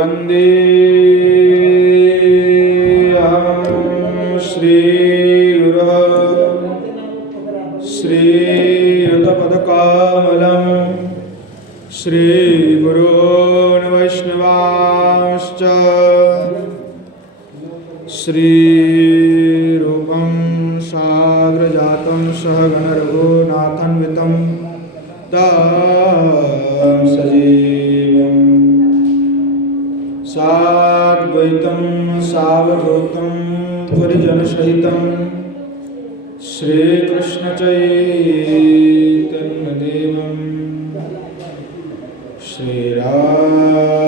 वन्दे अहं श्रीगुरुः श्रीयुतपदकमलं श्रीगुरून् वैष्णवांश्च श्रीरूपं साग्रजातं सहगण रघुनाथान्वितं तं सजीवं साद्वैतं सावधूतं परिजनसहितं श्रीकृष्णचैतन्यदेवं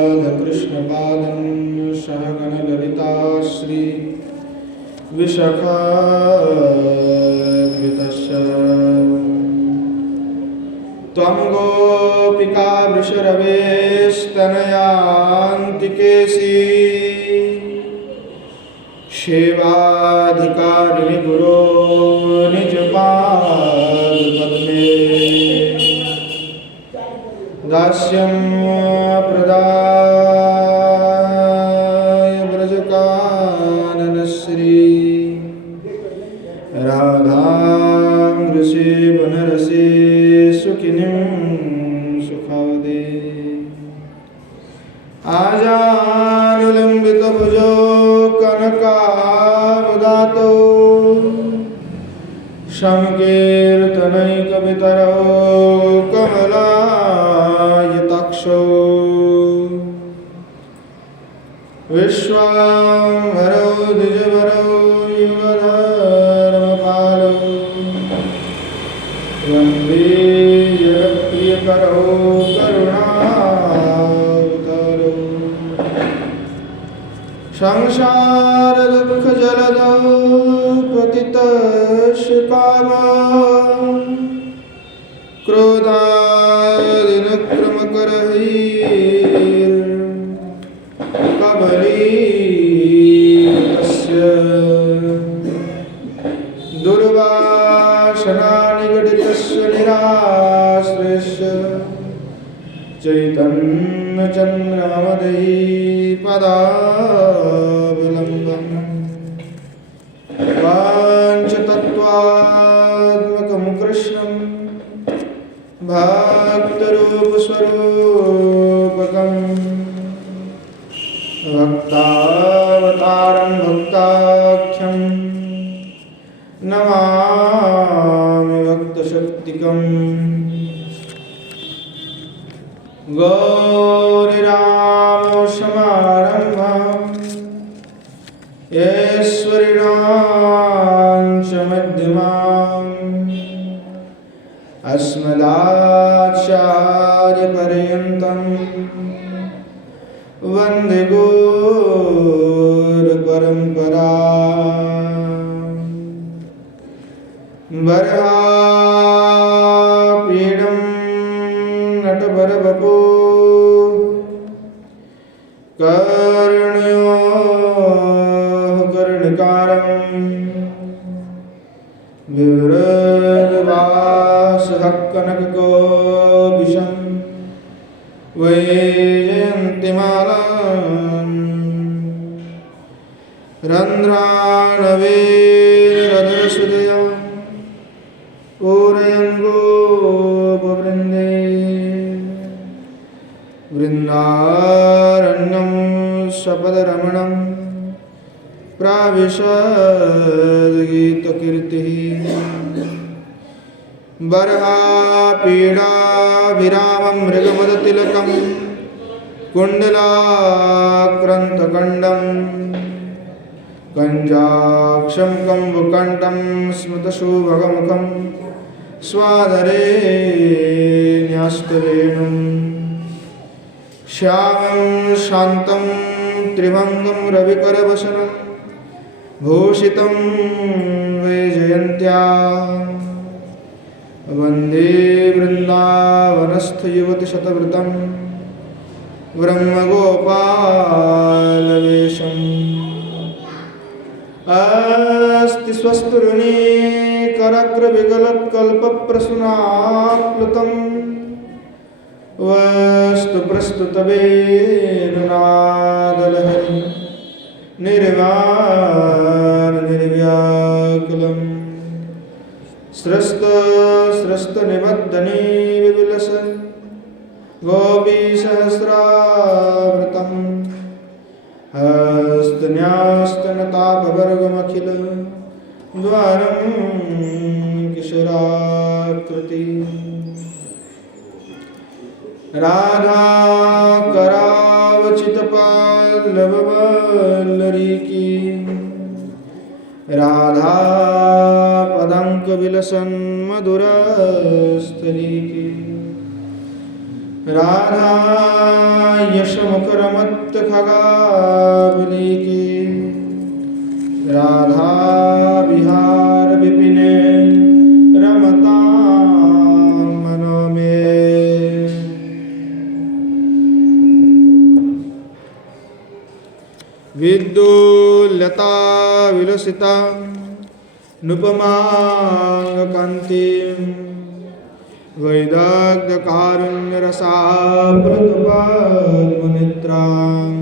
श्रीराधाकृष्णपादं सहगण ललिता श्री विशाखान्वितस्य त्वं गोपिका वृषरवेस्तनयान्तिकेशी सेवाधिकारिणि गुरो निजपादपद्मे दास्यं प्रदाय व्रजकाननश्री राधां वृषेवनरसे सुखिनीं सुखावदे आजानुलम्बितभुजो कनकावदातो संकीर्तनैकपितरो कमलायताक्षो विश्वाम्भरो द्विजवरो युगधर्मपालो वन्दे जगत्प्रियकरो करुणावतारो संसारदुःखजलदौ पतितस्य पावनं क्रोधादिनक्रमकरैर्कबलितस्य दुर्वासनानिगडितस्य निराश्रयस्य चैतन्यचन्द्रमदयी पदावलम्बम् वाञ्छतत्त्वात्मकं कृष्णं भक्तरूपस्वरूपकं भक्तावतारं भक्ताख्यं नमामि भक्तशक्तिकम् गौरीरामसमारम्भां ऐश्वर्याणां च मध्यमाम् अस्मदाचार्यपर्यन्तं वन्दे गुरुपरम्पराम् वराहपीडं नटवरवपु कर्ण्यो कर्णिकारं विवृतवासकनककोविशं वैजयन्तीमालां रन्ध्राणवीरधरसुदया पूरयन् गोपवृन्दे वृन्दारण्यं सपदरमणं प्राविशद्गीतकीर्तिः बर्हापीडाभिरामं मृगमदतिलकं कुण्डलाक्रान्तकण्डं कञ्जाक्षं कम्बुकण्ठं स्मितशुभगमुखं स्वादरे न्यस्तवेणुं श्यामं शान्तं त्रिभङ्गं रविकरवसनं भूषितं वैजयन्त्या वन्दे वृन्दावनस्थयुवतिशतवृतं ब्रह्मगोपालवेशम् अस्ति स्वस्तुरुणी कराग्रविगलत्कल्पप्रसूनाप्लुतं वस्तु प्रस्तुतवेन नादलहरि निर्वाण निर्व्याकुलम् स्रस्तनिबद्धने विविलसन् गोपीसहस्रावृतम् हस्तन्यास्तनतापवर्गमखिल द्वारं किशोराकृति राधा करावचितपाल्लववल्लरी की राधा पदांक विलसन मधुरस्थली की राधा यशमुखरमत्त खगावली की राधा विहार विपिने रमता मनो में विद्युल्लता विलसिता नुपमांगकान्तिं वैदग्ध्यकारुण्यरसाप्लुतपद्मनेत्रां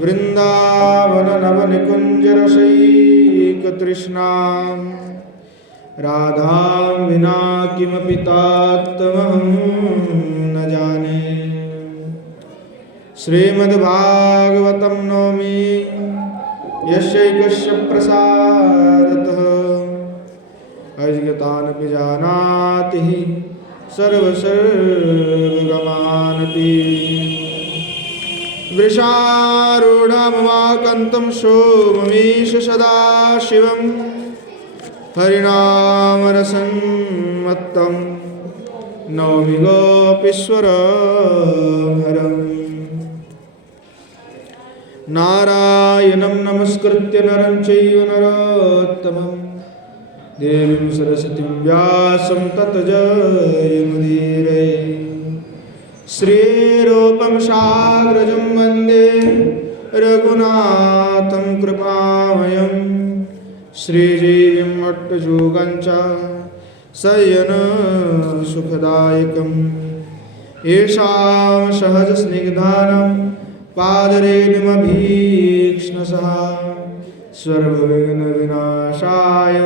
वृन्दावननवनिकुञ्जरसैकतृष्णां राधां विना किमपि तात्त्वमहं न जाने। श्रीमद्भागवतं नौमि यस्यैकस्य प्रसादतः अज्ञातानपि जानाति सर्वसर्वगमानपि वृषारूढमवाकन्तं सोममीश सदाशिवं हरिनामरसंमत्तं नौमि गोपीश्वरहरम् नारायणं नमस्कृत्य नरं चैव नरोत्तमं देवीं सरस्वतीं व्यासं ततो जयमुदीरये। श्रीरूपं साग्रजं वन्दे रघुनाथं कृपामयं श्रीजीवं वट्टजुगं च शयनं सुखदायकम् येषां सहजस्निग्धानां पादरेणुमभीक्ष्णसः सर्वविघ्नविनाशाय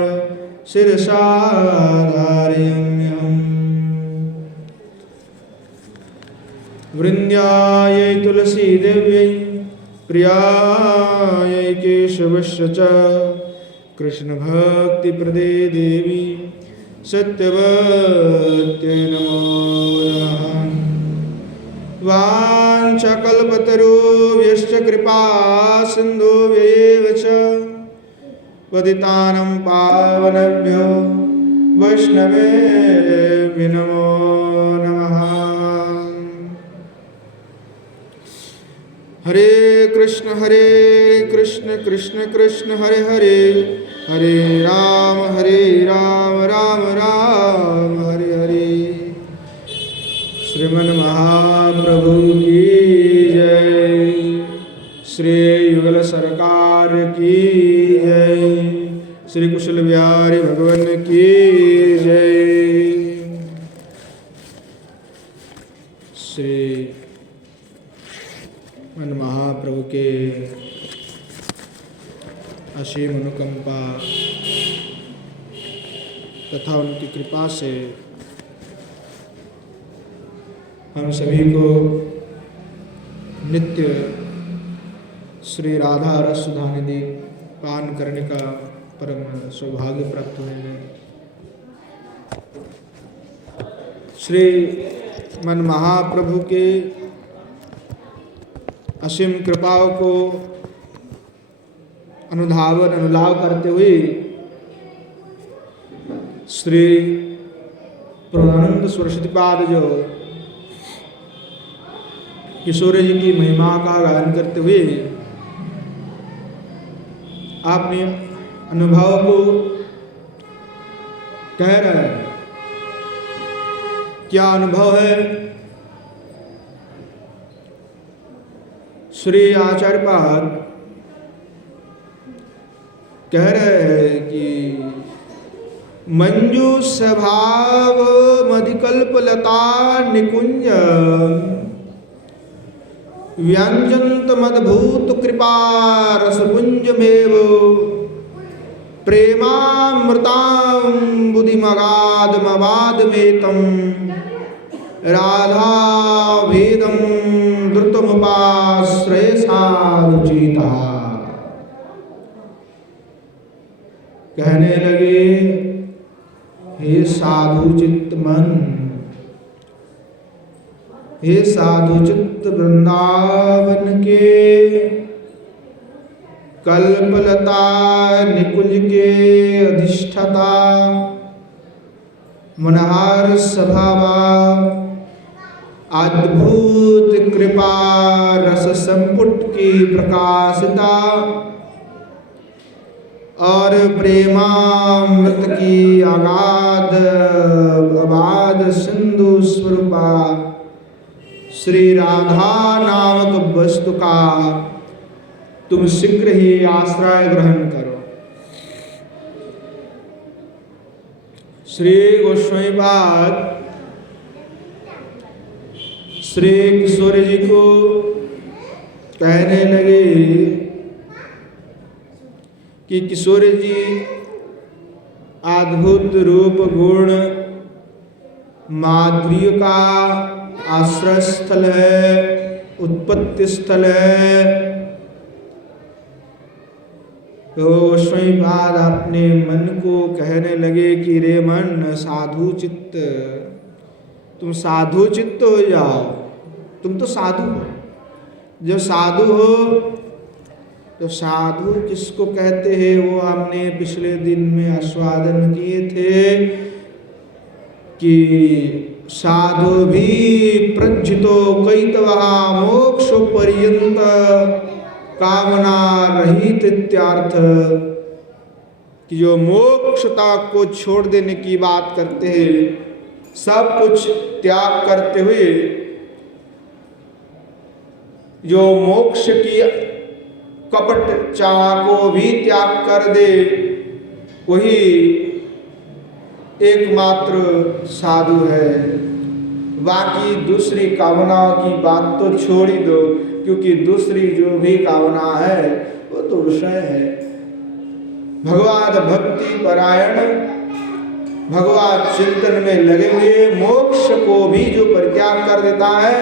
शिरसा धारयाम्यहम्। वृन्द्यायै तुलसीदेव्यै प्रियायै केशवस्य च कृष्णभक्तिप्रदे देवी सत्यवत्यै नमो नमः। वाञ्छकल्पतरुभ्यश्च कृपा सिन्धुभ्यैव च पतितानां पावनेभ्यो वैष्णवेभ्यो नमो नमः। हरे कृष्ण कृष्ण कृष्ण हरे हरे हरे राम राम राम हरे हरे। श्रीमन महाप्रभु की जय। श्री युगल सरकार की जय। श्री कुशल बिहारी भगवान की जय। श्री मन महाप्रभु के असीम अनुकंपा तथा उनकी कृपा से हम सभी को नित्य श्री राधा रस सुधा निधि पान करने का परम सौभाग्य प्राप्त हुए हैं। श्री मन महाप्रभु के असीम कृपाओं को अनुधावन अनुलाभ करते हुए श्री प्रभुनंद सरस्वती पाद जो किशोर जी की महिमा का गायन करते हुए आपने अनुभव को कह रहे हैं। क्या अनुभव है? श्री आचार्य पाद कह रहे हैं कि मंजू स्वभाव मधिकल्पलता निकुंज व्यंजन्तमद्भूत कृपा रसपुंजमेव प्रेमामृताम्बुधिमगाधमवादमेतं राधा भेदं द्रुतमुपाश्रय साधुचिता। कहने लगे, हे साधु चित्त मन, हे साधु चित्त वृंदावन के कल्पलता निकुंज के अधिष्ठाता मनहार स्वभावा अद्भुत कृपा रस संपुट की प्रकाशिता और प्रेमामृत की अगाध सिंधु स्वरूपा श्री राधा नामक वस्तु का तुम शीघ्र ही आश्रय ग्रहण करो। श्री गोस्वामीपाद श्री किशोर जी को कहने लगे कि किशोर जी अद्भुत रूप गुण माधुर्य का आश्रय स्थल है, उत्पत्ति स्थल है। तो गोस्वामीपाद अपने मन को कहने लगे कि रे मन, साधु चित्त, तुम साधु चित्त हो जाओ। तुम तो साधु हो। जब साधु हो तो साधु किसको कहते हैं वो हमने पिछले दिन में आस्वादन किए थे कि साधु भी प्रज्जितो कैतवः मोक्ष पर्यंत कामना रहित इत्यार्थ, कि जो मोक्षता को छोड़ देने की बात करते हैं, सब कुछ त्याग करते हुए जो मोक्ष की कपट चाह को भी त्याग कर दे, वही एकमात्र साधु है। बाकी दूसरी कामनाओं की बात तो छोड़ ही दो, क्योंकि दूसरी जो भी कामना है वो तो विषय है। भगवद भक्ति परायण, भगवत चिंतन में लगे हुए मोक्ष को भी जो परित्याग कर देता है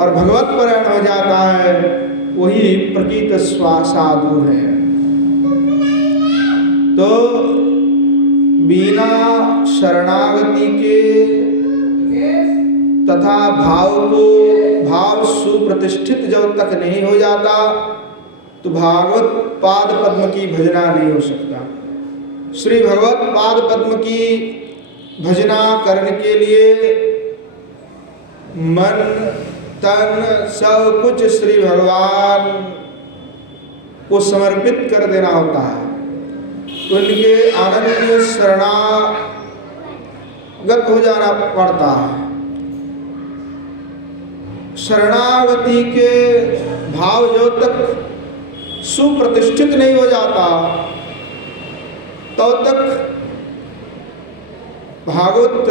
और भगवत परायण हो जाता है, वही प्रकृत साधु है। तो बिना शरणागति के तथा भाव सुप्रतिष्ठित जब तक नहीं हो जाता तो भागवत पाद पद्म की भजना नहीं हो सकता। श्री भगवत पाद पद्म की भजना करने के लिए मन तन सब कुछ श्री भगवान को समर्पित कर देना होता है। उनके अनन्य शरणागत हो जाना पड़ता है। शरणागति के भाव जो तक सुप्रतिष्ठित नहीं हो जाता तब तक भागवत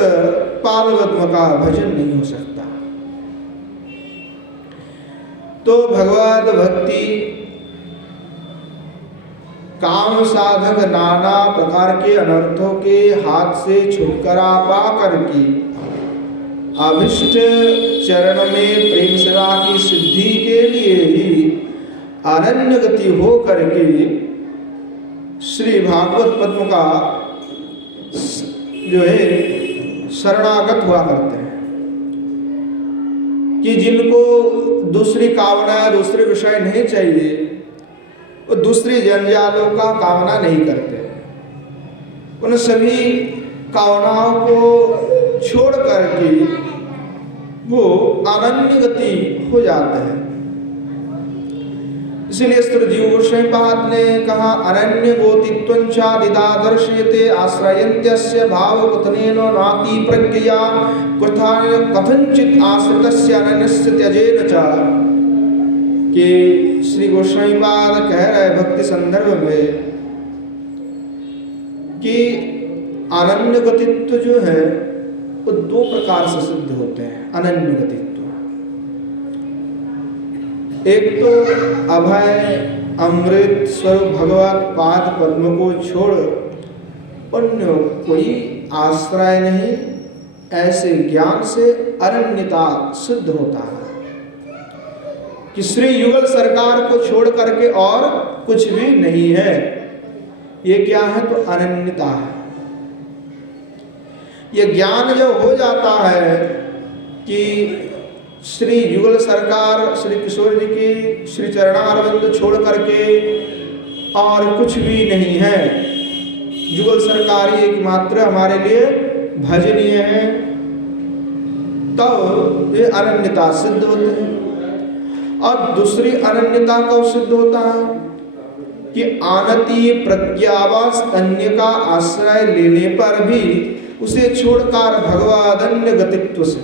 पादपद्म का भजन नहीं हो सकता। तो भगवद भक्ति काम साधक नाना प्रकार के अनर्थों के हाथ से छुटकारा पा करके अभिष्ट चरण में प्रेम सेवा की सिद्धि के लिए ही अनन्य गति हो करके श्री भागवत पद्म का जो है शरणागत हुआ करते हैं। कि जिनको दूसरी कामना, दूसरे विषय नहीं चाहिए, वो दूसरी जंजालों का कामना नहीं करते, उन सभी कामनाओं को छोड़ करके वो अनन्य गति हो जाते हैं। इसीलिए जीव गोस्वामीपाद ने कहा अनन्य गोतित्वंचादिदादर्शयते आश्रयन्त्यस्य भाव कथनेन नाति प्रज्ञया कथंचित आश्रितस्य अनन्यस्य त्यजेन च। कि श्री गोस्वामीपाद कह रहे भक्ति संदर्भ में कि अनन्य गतित्व जो है वो दो प्रकार से सिद्ध होते हैं अनन्य गतित्व। एक तो अभय अमृत स्वरूप भगवत पाद पद्म को छोड़ अन्य कोई आश्रय नहीं, ऐसे ज्ञान से अनन्यता सिद्ध होता है कि श्री युगल सरकार को छोड़ करके और कुछ भी नहीं है। ये क्या है? तो अनन्यता है। ये ज्ञान जब हो जाता है कि श्री युगल सरकार श्री किशोर जी की श्री चरणारविंद छोड़ करके और कुछ भी नहीं है, युगल सरकार ही एकमात्र हमारे लिए भजनीय है, तब ये अनन्यता सिद्ध होती है। और दूसरी अनन्यता कब सिद्ध होता है कि आनति प्रज्ञावास अन्य का आश्रय लेने पर भी उसे छोड़कर भगवदन्य गतित्व से,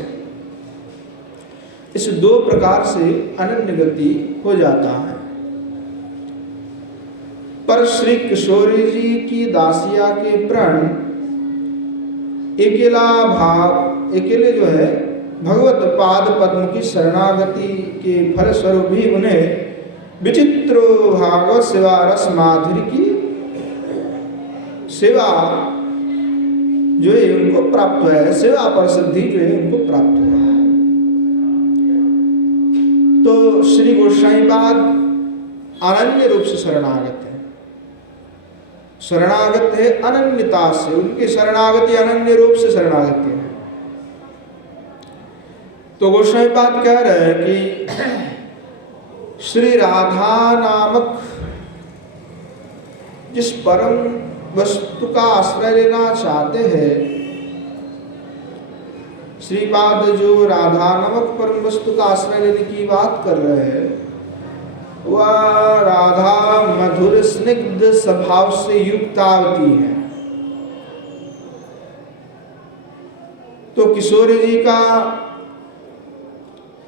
इस दो प्रकार से अनन्य गति हो जाता है। पर श्री किशोरी जी की दासिया के प्रण अकेले जो है भगवत पाद पद्म की शरणागति के फल स्वरूप भी उन्हें विचित्र भागवत सेवा रस माधुरी की सेवा जो है उनको प्राप्त है, सेवा पर सिद्धि जो है उनको प्राप्त हुआ है। तो श्री गोसाई पाद अनन्य रूप से शरणागत है, शरणागत है अनन्यता से, उनकी शरणागति अनन्य रूप से शरणागति है। तो गोसाई पाद कह रहे हैं कि श्री राधा नामक जिस परम वस्तु का आश्रय लेना चाहते हैं, श्रीपाद जो राधा नामक परम वस्तु का आश्रय लेने की बात कर रहे हैं, वह राधा मधुर स्निग्ध स्वभाव से युक्तावती है। तो किशोरी जी का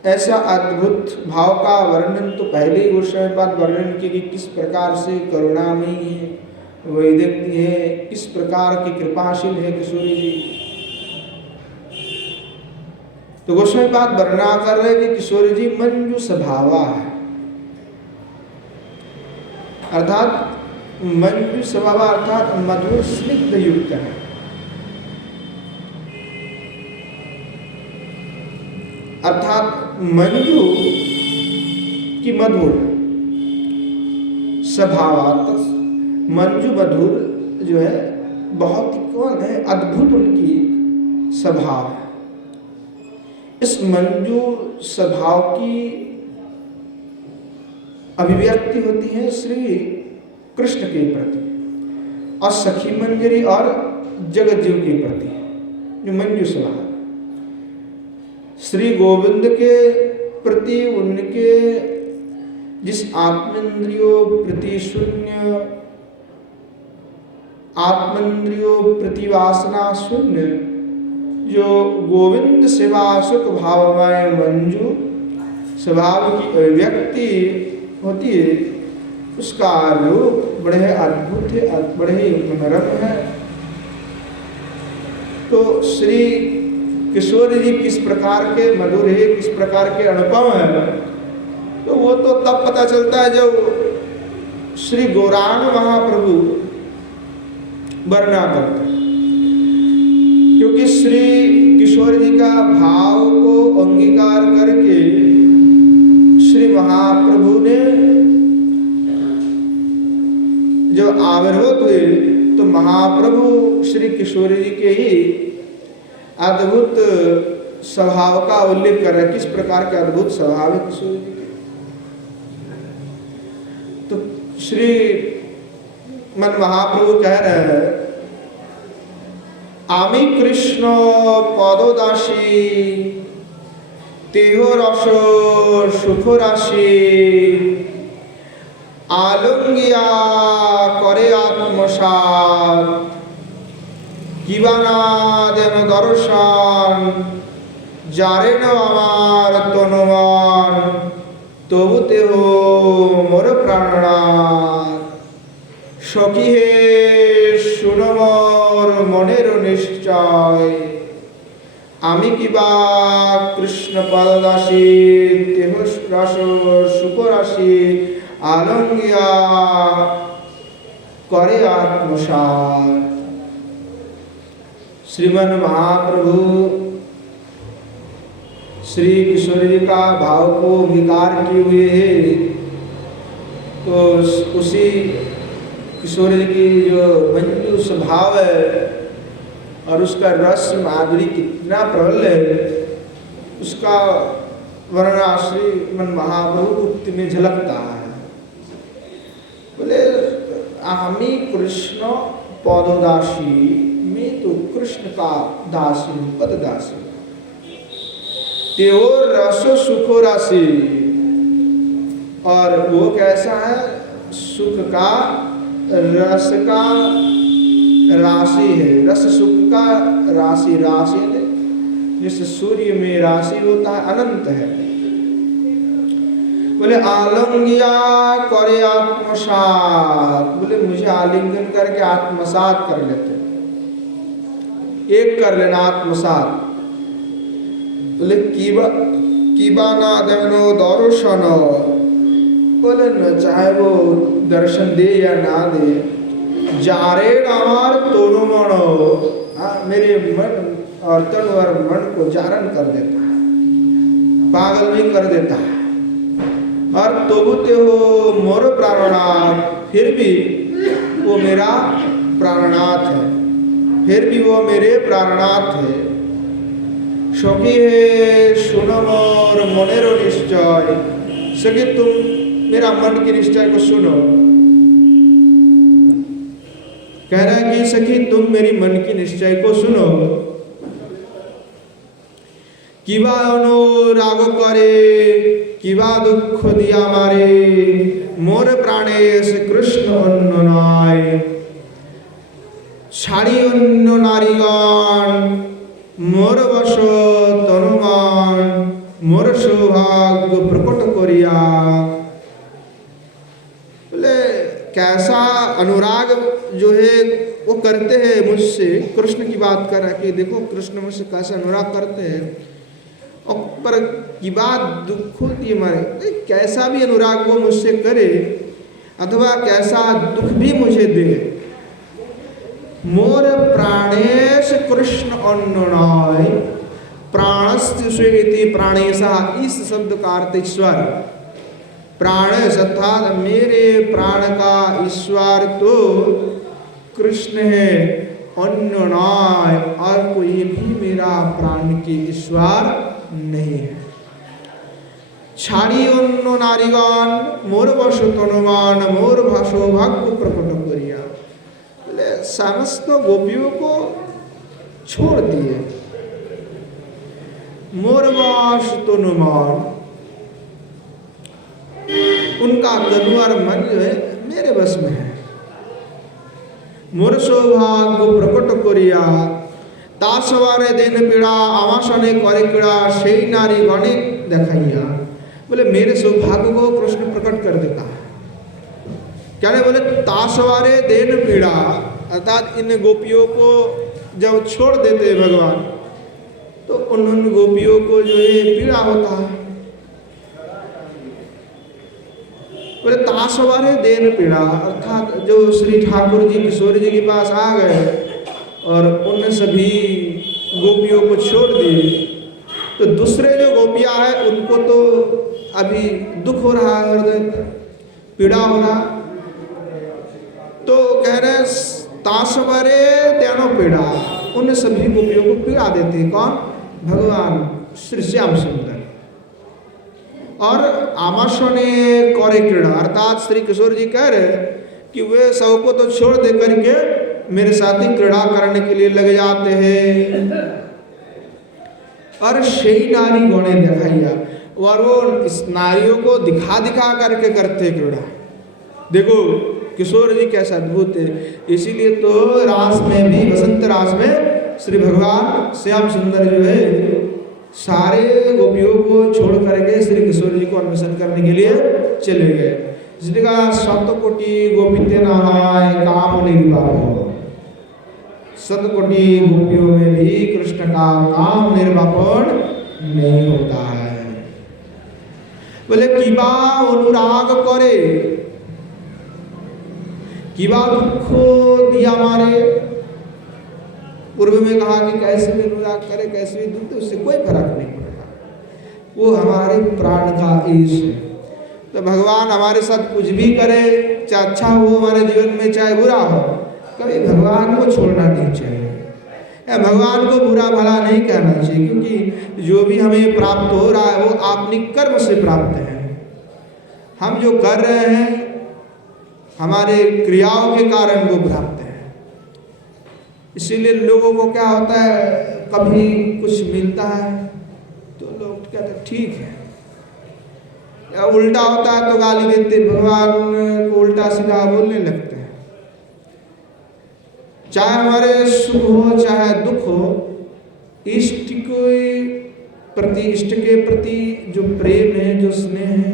ऐसा अद्भुत भाव का वर्णन तो पहले ही गोस्वामी पाद वर्णन किए कि किस प्रकार से करुणामयी है, वैदग्ध्य है, किस प्रकार की कृपाशील है किशोरी जी। तो गोस्वामी पाद वर्णना कर रहे कि किशोरी जी मंजू स्वभावा है, अर्थात मंजू स्वभाव अर्थात मधुर स्निग्ध युक्त है। अर्थात मंजू की मधुर स्वभाव, मंजू मधुर जो है बहुत ही कौन है, अद्भुत उनकी स्वभाव है। इस मंजू स्वभाव की अभिव्यक्ति होती है श्री कृष्ण के प्रति और सखी मंजरी और जगत जीव के प्रति, जो मंजू स्वभाव श्री गोविंद के प्रति उनके जिस आत्मेंद्रियों प्रति शून्य, आत्मेंद्रियों प्रतिवासना शून्य जो गोविंद सेवा सुख भावमय मंजू स्वभाव की अभिव्यक्ति होती है, उसका रूप बड़े अद्भुत है, बड़े मनोरम है। तो श्री किशोर जी किस प्रकार के मधुर है, किस प्रकार के अनुपम है, तो वो तो तब पता चलता है जब श्री गौरांग महाप्रभु वर्णना करते हैं। क्योंकि श्री किशोर जी का भाव को अंगीकार करके श्री महाप्रभु ने जो आविर्भूत हुए, तो महाप्रभु श्री किशोर जी के ही अद्भुत स्वभाव का उल्लेख कर रहे हैं, किस प्रकार के अद्भुत स्वभाव है किशोर जी के। तो श्री मन महाप्रभु कह रहे हैं, आमी कृष्ण पदोदासी तेहो रसो सुख राशि आलंगिया करे आत्मसात কিবানা যেন দর্শন যারে ন আমার তনুমান তবু তেহ মোর প্রাণনাথ সখী হে শুনো মোর মনের নিশ্চয় আমি কিবা কৃষ্ণ পদদাসী তেহ রস সুকরাশি আলঙ্গিয়া करे आत्मसात। श्रीमन महाप्रभु श्री किशोर जी का भाव को विकार किए हुए है, तो उसी किशोर जी की जो मंजू स्वभाव है और उसका रस माधुरी कितना प्रबल है, उसका वर्णना श्रीमन महाप्रभु उक्ति में झलकता है। बोले आमी कृष्ण पददासी, मैं तो कृष्ण का दासी हूँ, पददासी। तेओ रस सुख राशि, और वो कैसा है? सुख का रस का राशि है, रस सुख का राशि। राशि जैसे सूर्य में राशि होता है, अनंत है। बोले आलंगिया करे आत्मसात, बोले मुझे आलिंगन करके आत्मसात कर लेते, एक कर लेना आत्मसात। बोले कीबा ना देनो दर्शन, बोले न चाहे वो दर्शन दे या ना दे, जारे नामार तोड़ो मनो, मेरे मन और तन और मन को जारण कर देता है, पागल नहीं कर देता है। और तोबुते हो मोर प्राणनाथ, फिर भी वो मेरा प्राणनाथ है, फिर भी वो मेरे प्राणनाथ है। सखी है सुनो मोर मनेरो निश्चय, सखी तुम मेरा मन की निश्चय को सुनो। कह रहा है कि सखी तुम मेरी मन की निश्चय को सुनो। किबा अनुराग करे किबा दुख दिया मारे, मोर प्राणेश कृष्ण अन्न नय। ছাড়ি অন্য নারীগণ মোর বশ তনুমান, মোর সৌভাग्य प्रकट करिया। बोले कैसा अनुराग जो है वो करते हैं मुझसे, कृष्ण की बात कर रहा है कि देखो कृष्ण मुझसे कैसा अनुराग करते हैं, और पर की बात दुख होती है हमारे, कैसा भी अनुराग वो मुझसे करे अथवा कैसा दुख भी मुझे दे, मोर प्राणेश कृष्ण अन्ननाय। प्राणस्य स्वेति प्राणेशा, इस शब्द का अर्थ ईश्वर। प्राणेश अर्थात मेरे प्राण का ईश्वर तो कृष्ण है, अन्ननाय और कोई भी मेरा प्राण के ईश्वर नहीं है। छाड़ी अन्न नारीगण मोर बश तनुमान, मोर सौभाग्य प्रकट करिया। बोले समस्त गोपियों को छोड़ दिए, मोर बश तनुमान, उनका तनु और मन जो है मेरे बस में है। मोर सौभाग्य प्रकट करिया, तासवारे दिन पीड़ा आवासने करे पीड़ा, সেই नारी गणे देखाइया। बोले मेरे सौभाग्य को कृष्ण प्रकट कर देता है। क्या नहीं बोले तासवारे दिन पीड़ा, अर्थात इन गोपियों को जब छोड़ देते हैं भगवान, तो उन गोपियों को जो है पीड़ा होता है। बोले तासवारे दिन पीड़ा, अर्थात जो श्री ठाकुर जी किशोर जी के पास आ गए और उन सभी गोपियों को छोड़ दिए, तो दूसरे जो गोपियां हैं उनको तो अभी दुख हो रहा है, हृदय पर पीड़ा हो रहा। तो कह रहे तासवरे तेनो पीड़ा, उन सभी गोपियों को पीड़ा देते हैं। कौन? भगवान श्री श्याम सुंदर। और आमाशने करे क्रीड़ा, अर्थात श्री किशोर जी कह रहे कि वे सबको तो छोड़ दे करके मेरे साथ ही क्रीड़ा करने के लिए लग जाते हैं। और সেই नारी गणे दिखाइया, और वो इस नारियों को दिखा दिखा करके करते क्रीड़ा। देखो किशोर जी कैसा अद्भुत है। इसीलिए तो रास में भी, बसंत रास में श्री भगवान श्याम सुंदर जो है सारे गोपियों को छोड़ करके श्री किशोर जी को अन्वेषण करने के लिए चले गए। इसलिए कहा शतकोटि गोपीते नहाय काम निर्वाह, शतकोटि गोपियों में भी कृष्ण का काम निर्वाह नहीं होता है। बोले किबा अनुराग करे, किबा दुख दिया मारे। पूर्व में कहा कि कैसे भी अनुराग करे कैसे भी दुख दे, उससे कोई फर्क नहीं पड़ता, वो हमारे प्राण का ईश है। तो भगवान हमारे साथ कुछ भी करे, चाहे अच्छा हो हमारे जीवन में चाहे बुरा हो, कभी भगवान को छोड़ना नहीं चाहिए, या भगवान को बुरा भला नहीं कहना चाहिए, क्योंकि जो भी हमें प्राप्त हो रहा है वो अपनी कर्म से प्राप्त है। हम जो कर रहे हैं हमारे क्रियाओं के कारण वो प्राप्त है। इसीलिए लोगों को क्या होता है, कभी कुछ मिलता है तो लोग कहते हैं ठीक है, या उल्टा होता है तो गाली देते, भगवान को उल्टा सीधा बोलने लगते हैं। चाहे हमारे सुख हो चाहे दुख हो, इष्ट के प्रति जो प्रेम है, जो स्नेह है,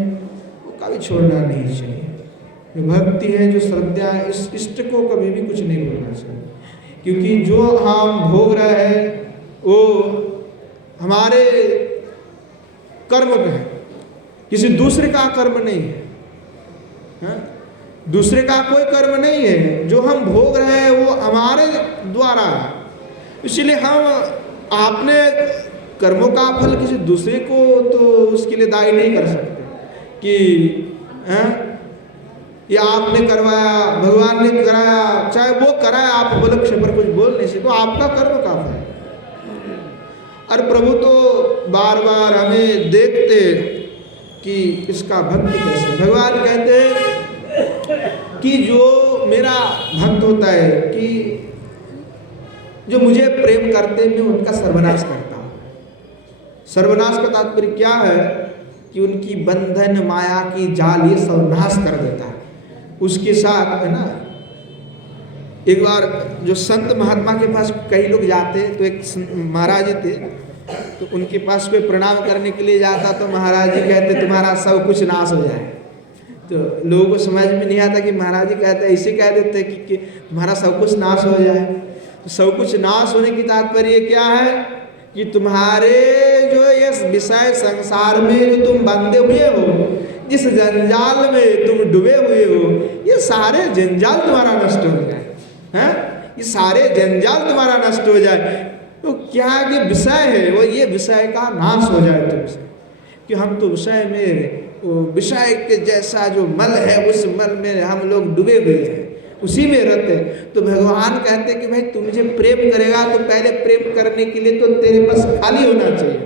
वो कभी छोड़ना नहीं चाहिए। जो भक्ति है, जो श्रद्धा है, इस इष्ट को कभी भी कुछ नहीं बोलना चाहिए, क्योंकि जो हम भोग रहे हैं वो हमारे कर्म है, किसी दूसरे का कर्म नहीं है, हा? दूसरे का कोई कर्म नहीं है। जो हम भोग रहे हैं वो हमारे द्वारा है। इसलिए हम अपने कर्मों का फल किसी दूसरे को तो उसके लिए दायी नहीं कर सकते कि ये आपने करवाया, भगवान ने कराया, चाहे वो कराया, आप उपलक्ष पर कुछ बोल नहीं सकते, तो आपका कर्म का फल। और प्रभु तो बार बार हमें देखते कि इसका भक्ति कैसे। भगवान कहते हैं कि जो मेरा भक्त होता है, कि जो मुझे प्रेम करते मैं उनका सर्वनाश करता हूँ। सर्वनाश का तात्पर्य क्या है कि उनकी बंधन माया की जाल ये सर्वनाश कर देता है। उसके साथ है ना, एक बार जो संत महात्मा के पास कई लोग जाते, तो एक महाराज जी थे, तो उनके पास कोई प्रणाम करने के लिए जाता तो महाराज जी कहते तुम्हारा सब कुछ नाश हो जाए। तो लोगों को समझ में नहीं आता कि महाराज जी कहते ऐसे कह देते कि तुम्हारा सब कुछ नाश हो जाए। तो सब कुछ नाश होने की तात्पर्य क्या है कि तुम्हारे जो ये विषय संसार में जो तुम बंधे हुए हो, जिस जंजाल में तुम डूबे हुए हो, ये सारे जंजाल तुम्हारा नष्ट हो जाए, हैं? ये सारे जंजाल तुम्हारा नष्ट हो जाए। तो क्या कि विषय है वो, ये विषय का नाश हो जाए तुमसे, कि हम तो विषय में, विषय के जैसा जो मल है उस मल में हम लोग डूबे हुए हैं, उसी में रहते। तो भगवान कहते कि भाई तू मुझे प्रेम करेगा तो पहले प्रेम करने के लिए तो तेरे पास खाली होना चाहिए।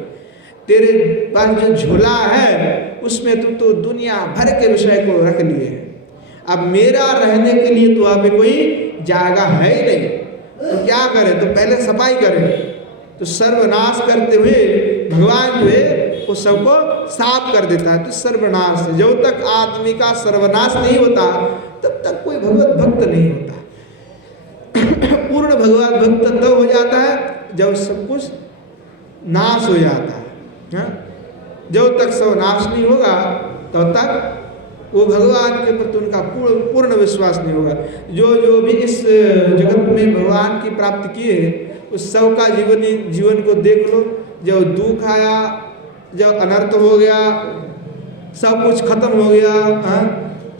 तेरे पास जो झोला है उसमें तू तो दुनिया भर के विषय को रख लिए है। अब मेरा रहने के लिए तो अभी कोई जगह है ही नहीं, तो क्या करें, तो पहले सफाई करें। तो सर्वनाश करते हुए भगवान जो है वो सबको साफ कर देता है। तो सर्वनाश, जब तक आदमी का सर्वनाश नहीं होता तब तक कोई भगवत भक्त नहीं होता। पूर्ण भगवत भक्त तब हो जाता है जब सब कुछ नाश हो जाता है। जब तक सब नाश नहीं होगा तब तक वो भगवान के प्रति उनका पूर्ण विश्वास नहीं होगा। जो भी इस जगत में भगवान की प्राप्ति किए उस सब का जीवन को देख लो। जब दुख आया, जब अनर्थ हो गया, सब कुछ खत्म हो गया,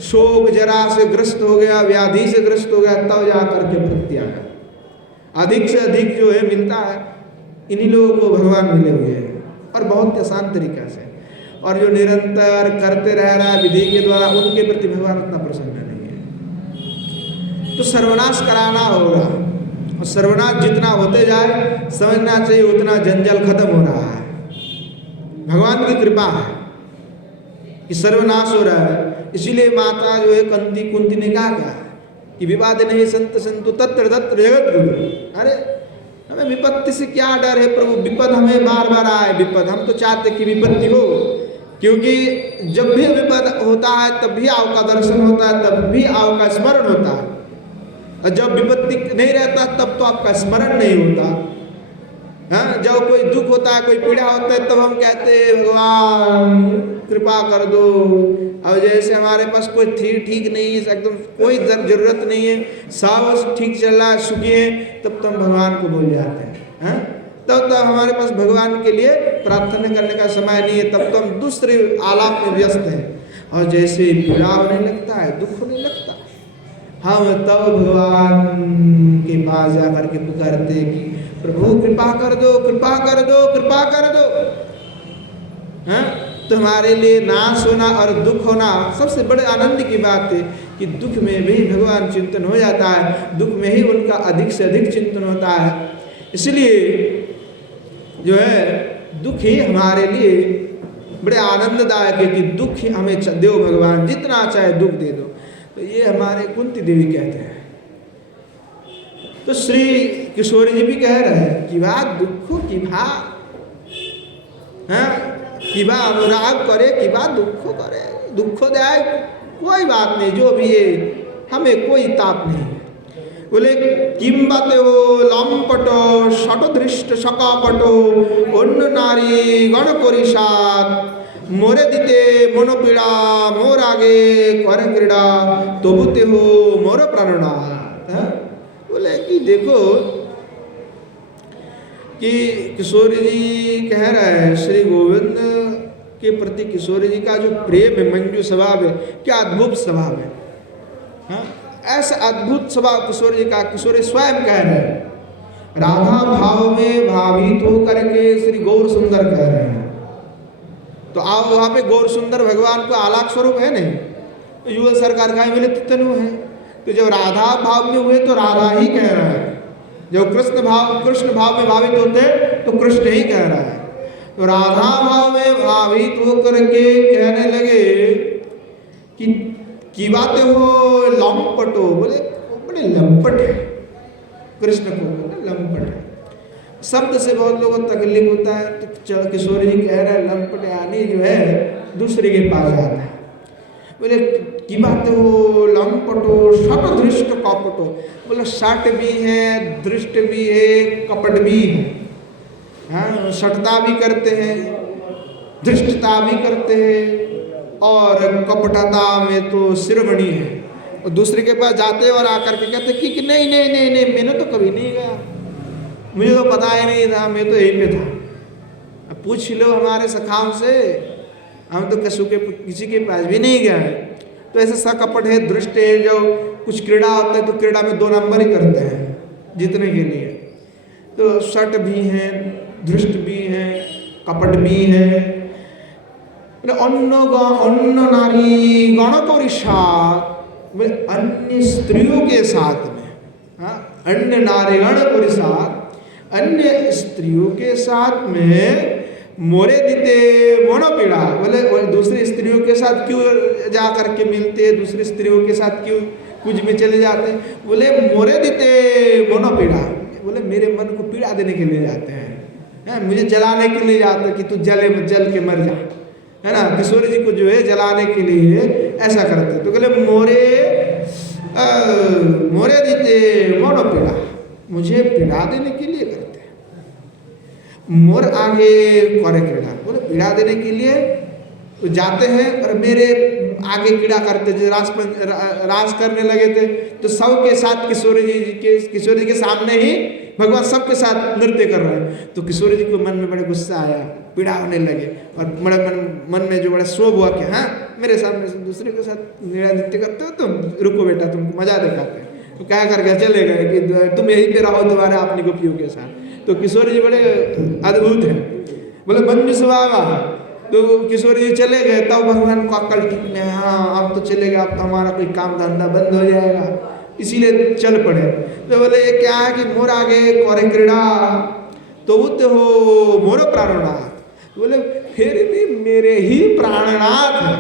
शोक जरा से ग्रस्त हो गया, व्याधि से ग्रस्त हो गया, तब जाकर के भक्ति आया। अधिक से अधिक जो है मिलता है इन्हीं लोगों को भगवान मिले हुए हैं, और बहुत आसान तरीका से। और जो निरंतर करते रह रहा है विधि के द्वारा, उनके प्रति भगवान उतना प्रसन्न नहीं है। तो सर्वनाश कराना होगा, और सर्वनाश जितना होते जाए समझना चाहिए उतना जंजाल खत्म हो रहा है। भगवान की कृपा है कि सर्वनाश हो रहा है। इसीलिए माता जो है कुंती ने कहा क्या कि विवाद नहीं संत संतु तत्र तत्र जगत गुरु। अरे हमें विपत्ति से क्या डर है प्रभु, विपद हमें बार बार आए, विपद हम तो चाहते कि विपत्ति हो, क्योंकि जब भी विपद होता है तब भी आपका दर्शन होता है, तब भी आपका स्मरण होता है। और जब विपत्ति नहीं रहता तब तो आपका स्मरण नहीं होता। हाँ, जब कोई दुख होता है, कोई पीड़ा होता है, तब हम कहते हैं भगवान कृपा कर दो। और जैसे हमारे पास कोई ठीक नहीं है, एकदम कोई जरूरत नहीं है, सब ठीक चल रहा है, सुखी है, तब तो हम भगवान को बोल जाते हैं। हाँ? तब हमारे पास भगवान के लिए प्रार्थना करने का समय नहीं है, तब तो हम दूसरे आलाप में व्यस्त हैं। और जैसे पीड़ा होने लगता है, दुख होने लगता है, हम तब भगवान के पास जाकर के पुकारते कि प्रभु कृपा कर दो, कृपा कर दो, कृपा कर दो। हाँ, तो हमारे लिए नाश होना और दुख होना सबसे बड़े आनंद की बात है कि दुख में भी भगवान चिंतन हो जाता है, दुख में ही उनका अधिक से अधिक चिंतन होता है। इसलिए जो है दुख ही हमारे लिए बड़े आनंददायक है कि दुख ही हमें दो भगवान, जितना चाहे दुख दे दो। तो ये हमारे कुंती देवी कहते हैं। तो श्री किशोरी जी भी कह रहे हैं कि बात दुख की भा, कि बा अनुराग करे, कि बात दुख करे, दुख दे कोई बात नहीं, जो भी है हमें कोई ताप नहीं। बोले किंबते हो लंपटो शटदृष्ट शकापटो अन्य नारी गण परिषाद मोरे दिते मनोपीड़ा मोर आगे कर क्रीड़ा तबुते हो मोर प्राणनाथ। बोले कि देखो कि किशोरी जी कह रहे हैं श्री गोविंद के प्रति किशोरी जी का जो प्रेम है, मंजू स्वभाव है, क्या अद्भुत स्वभाव है। हाँ, ऐसा अद्भुत स्वभाव किशोरी जी का, किशोरी स्वयं कह रहे हैं। राधा भाव में भावित होकर के श्री गौर सुंदर कह रहे हैं। तो आप वहां पे गौर सुंदर भगवान को आलाक स्वरूप है नहीं, तो युगल सरकार का मिले तनु है। तो जब राधा भाव में हुए तो राधा ही कह रहा है, जब कृष्ण भाव में भावित होते तो कृष्ण ही कह रहा है। तो राधा भाव में भावित होकर के कहने लगे कि बातें हो लंपटो, बोले बड़े लंपट है, कृष्ण को बोले लंपट है। शब्द से बहुत लोगों को तकलीफ होता है, तो किशोरी जी कह रहे हैं लंपट यानी जो है दूसरे के पास जाता है। बोले की बातें हो लंपटो शट दृष्ट कपटो, बोले शट भी है, दृष्ट भी है, कपट भी है। हाँ, शटता भी करते हैं, दृष्टता भी करते हैं, और कपटता में तो शिरोमणि है। और दूसरे के पास जाते और आकर के कहते कि नहीं नहीं नहीं नहीं, मैंने तो कभी नहीं गया, मुझे तो पता ही नहीं था, मैं तो यहीं पे था। अब पूछ लो हमारे सखाओं से, हम तो किसी के पास भी नहीं गए। तो ऐसे सकपट है, दृष्ट है, जो कुछ क्रीड़ा होता है तो क्रीड़ा में 2 नंबर ही करते हैं जीतने के लिए। तो शट भी है, दृष्ट भी है, कपट भी है। अन्य नारी गण परिषाद, अन्य स्त्रियों के साथ में, हाँ, अन्य नारीगण परिषाद, अन्य स्त्रियों के साथ में मोरे दिते मनोपीड़ा, बोले दूसरी स्त्रियों के साथ क्यों जा करके मिलते हैं, दूसरी स्त्रियों के साथ क्यों कुछ में चले जाते हैं। बोले मोरे दिते मनोपीड़ा, बोले मेरे मन को पीड़ा देने के लिए जाते हैं, मुझे जलाने के लिए जाते हैं कि तू जल के मर जा, है ना। किशोरी जी को जो है जलाने के लिए ऐसा करते। तो बोले मोरे दिते मनोपीड़ा, मुझे पीड़ा देने के लिए करते। मोर आगे करे क्रीड़ा, बोले पीड़ा देने के लिए तो जाते हैं और मेरे आगे क्रीड़ा करते। जो रास करने लगे थे तो सब के साथ किशोरी जी के सामने ही भगवान सबके साथ नृत्य कर रहे हैं। तो किशोरी जी को मन में बड़े गुस्सा आया, पीड़ा होने लगे, और बड़े मन में जो बड़ा शोभ हुआ कि हाँ मेरे सामने से दूसरे के साथ नृत्य करते हो तुम, रुको बेटा तुमको मजा दिखाते हैं। तो क्या करके चले गए कि तुम यहीं पे रहो तुम्हारे अपनी गोपियों के साथ। तो किशोरी जी बड़े अद्भुत हैं, बोले मंजू स्वभाव। तो किशोरी जी चले गए, तब भगवान को अक्ल ठीक नहीं, हाँ अब तो चले गए, अब तो हमारा कोई काम धंधा बंद हो जाएगा, इसीलिए चल पड़े। तो बोले ये क्या है कि मोर आगे करे क्रीड़ा तो हो मोर प्राणनाथ, बोले फिर भी मेरे ही प्राणनाथ है,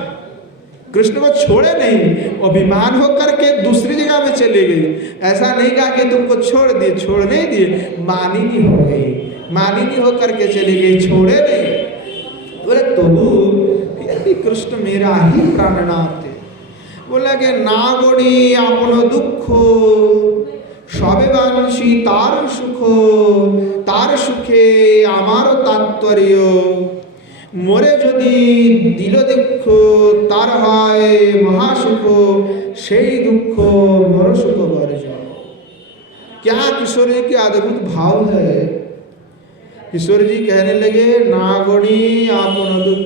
कृष्ण को छोड़े नहीं, अभिमान होकर के दूसरी जगह में चले गई। ऐसा नहीं कहा कि तुमको छोड़ दिए, छोड़ नहीं दिए, मानिनी हो गई, मानिनी होकर के चली गई, छोड़े नहीं। बोले फिर भी कृष्ण मेरा ही प्राणनाथ है। बोला कि ना गोड़ी आपनो दुखो सबे बांशी तार सुखे आमारो तात्पर्य मोरे यदि दिल दुख तार है महासुख সেই दुख मोर सुख वर्ज। क्या किशोरी के अद्भुत भाव है किशोर जी कहने लगे नागुणी आपन दुख,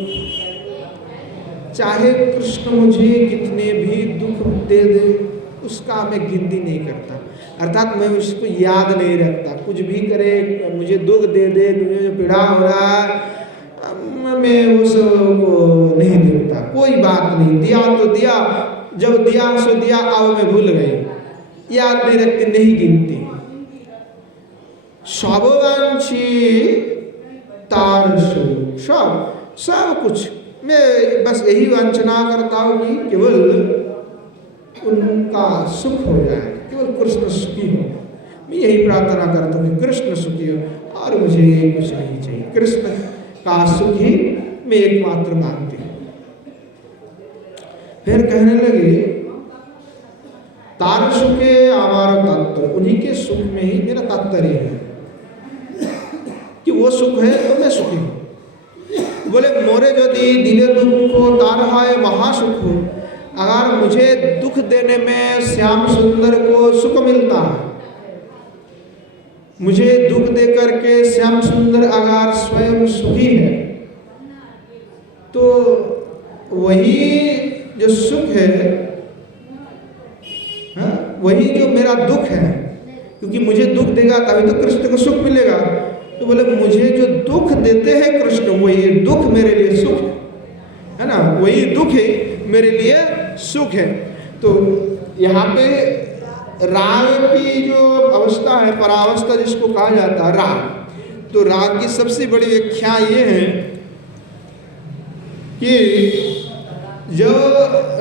चाहे कृष्ण मुझे कितने भी दुख दे दे उसका मैं गिनती नहीं करता, अर्थात मैं उसको याद नहीं रखता। कुछ भी करे, मुझे दुख दे दे, मुझे जो पीड़ा हो रहा है मैं उसको नहीं देखता, कोई बात नहीं, दिया तो दिया, जब दिया सो दिया, अब मैं भूल गई, याद नहीं रखती, नहीं गिनती। सबवांछी तार सब कुछ मैं बस यही वांछना करता हूँ कि केवल उनका सुख हो जाए, केवल कृष्ण सुखी हो। मैं यही प्रार्थना करता हूँ कि कृष्ण सुखी हो और मुझे कुछ नहीं चाहिए, कृष्ण का सुख ही मैं एकमात्र मानती हूँ। फिर कहने लगे तार सुखे हमारा तात्पर्य, उन्हीं के सुख में ही मेरा तात्पर्य है कि वो सुख है तो मैं सुखी हूँ। बोले मोरे यदि दिले दुख को तार है महासुख हो, अगर मुझे दुख देने में श्याम सुंदर को सुख मिलता है, मुझे दुख दे करके श्याम सुंदर अगर स्वयं सुखी है, तो वही जो सुख है, वही जो मेरा दुख है, क्योंकि मुझे दुख देगा तभी तो कृष्ण को सुख मिलेगा। तो बोले मुझे जो दुख देते हैं कृष्ण, वही दुख मेरे लिए सुख है ना, वही दुख है मेरे लिए सुख है। तो यहाँ पे राग की जो अवस्था है, परावस्था जिसको कहा जाता है राग, तो राग की सबसे बड़ी व्याख्या ये है कि जब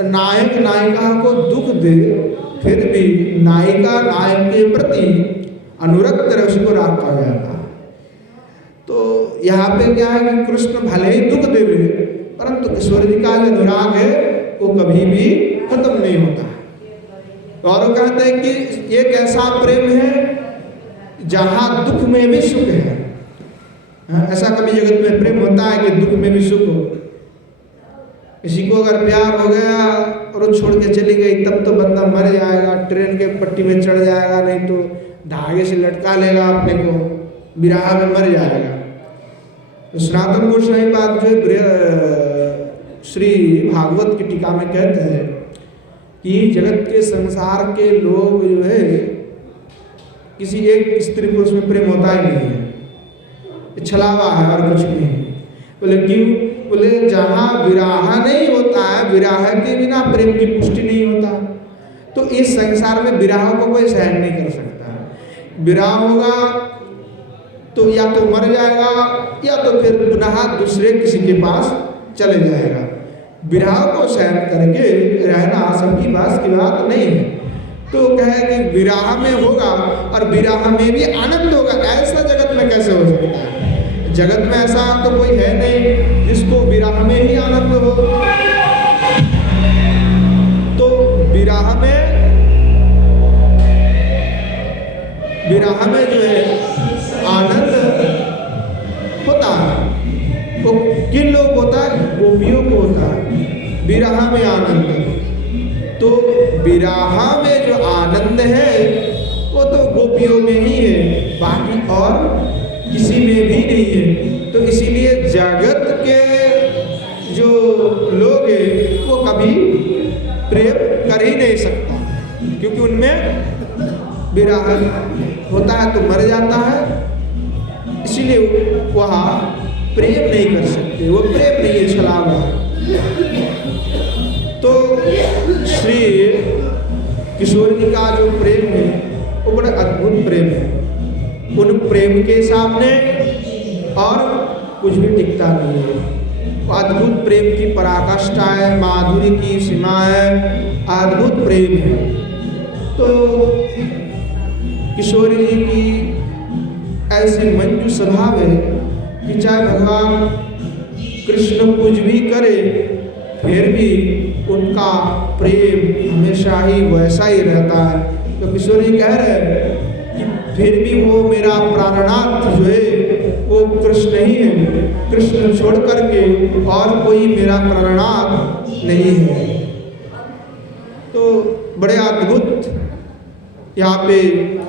नायक नायिका को दुख दे फिर भी नायिका नायक के प्रति अनुरक्त रहे, उसको राग कहा जाता है। तो यहाँ पे क्या है कि कृष्ण भले ही दुख देवे, परंतु किशोर जी का जो अनुराग है वो कभी भी खत्म नहीं होता। और वो कहते हैं कि एक ऐसा प्रेम है जहाँ दुख में भी सुख है। ऐसा कभी जगत में प्रेम होता है कि दुख में भी सुख हो। किसी को अगर प्यार हो गया और वो छोड़ के चली गई, तब तो बंदा मर जाएगा, ट्रेन के पट्टी में चढ़ जाएगा, नहीं तो धागे से लटका लेगा अपने को, विराह में मर जाएगा। तो सनातन गोस्वामी पाद जो श्री भागवत की टीका में कहते हैं कि जगत के संसार के लोग जो है किसी एक स्त्री पुरुष में प्रेम होता ही नहीं है, छलावा है और कुछ नहीं। बोले क्यों? बोले जहाँ विराह नहीं होता है, विराह के बिना प्रेम की पुष्टि नहीं होता। तो इस संसार में विराह को कोई सहन नहीं कर सकता। विराह होगा तो या तो मर जाएगा या तो फिर पुनः दूसरे किसी के पास चले जाएगा। विराह को सहन करके रहना सबकी बस की बात नहीं है। तो कहे कि विराह में होगा और विराह में भी आनंद होगा, ऐसा जगत में कैसे हो सकता है? जगत में ऐसा तो कोई है नहीं जिसको विराह में ही आनंद हो। तो विराह में जो है आनंद होता है, वो किन लोग होता है? गोपियों को होता है विराह में आनंद। तो विराह में जो आनंद है वो तो गोपियों में ही है, बाकी और किसी में भी नहीं है। तो इसीलिए जगत के जो लोग हैं वो कभी प्रेम कर ही नहीं सकता, क्योंकि उनमें विराह होता है तो मर जाता है, इसीलिए वहाँ प्रेम नहीं कर सकते, वो प्रेम नहीं है, छलावा है। तो श्री किशोर जी का जो प्रेम है वो बड़ा अद्भुत प्रेम है। उन प्रेम के सामने और कुछ भी टिकता नहीं है। वो अद्भुत प्रेम की पराकाष्ठा है, माधुर्य की सीमा है, अद्भुत प्रेम है। तो किशोर जी की ऐसी मंजू स्वभाव है कि चाहे भगवान कृष्ण कुछ भी करे फिर भी उनका प्रेम हमेशा ही वैसा ही रहता है। तो किशोर जी कह रहे हैं कि फिर भी वो मेरा प्राणनाथ जो है वो कृष्ण ही है, कृष्ण छोड़ करके और कोई मेरा प्राणनाथ नहीं है। तो बड़े अद्भुत यहाँ पे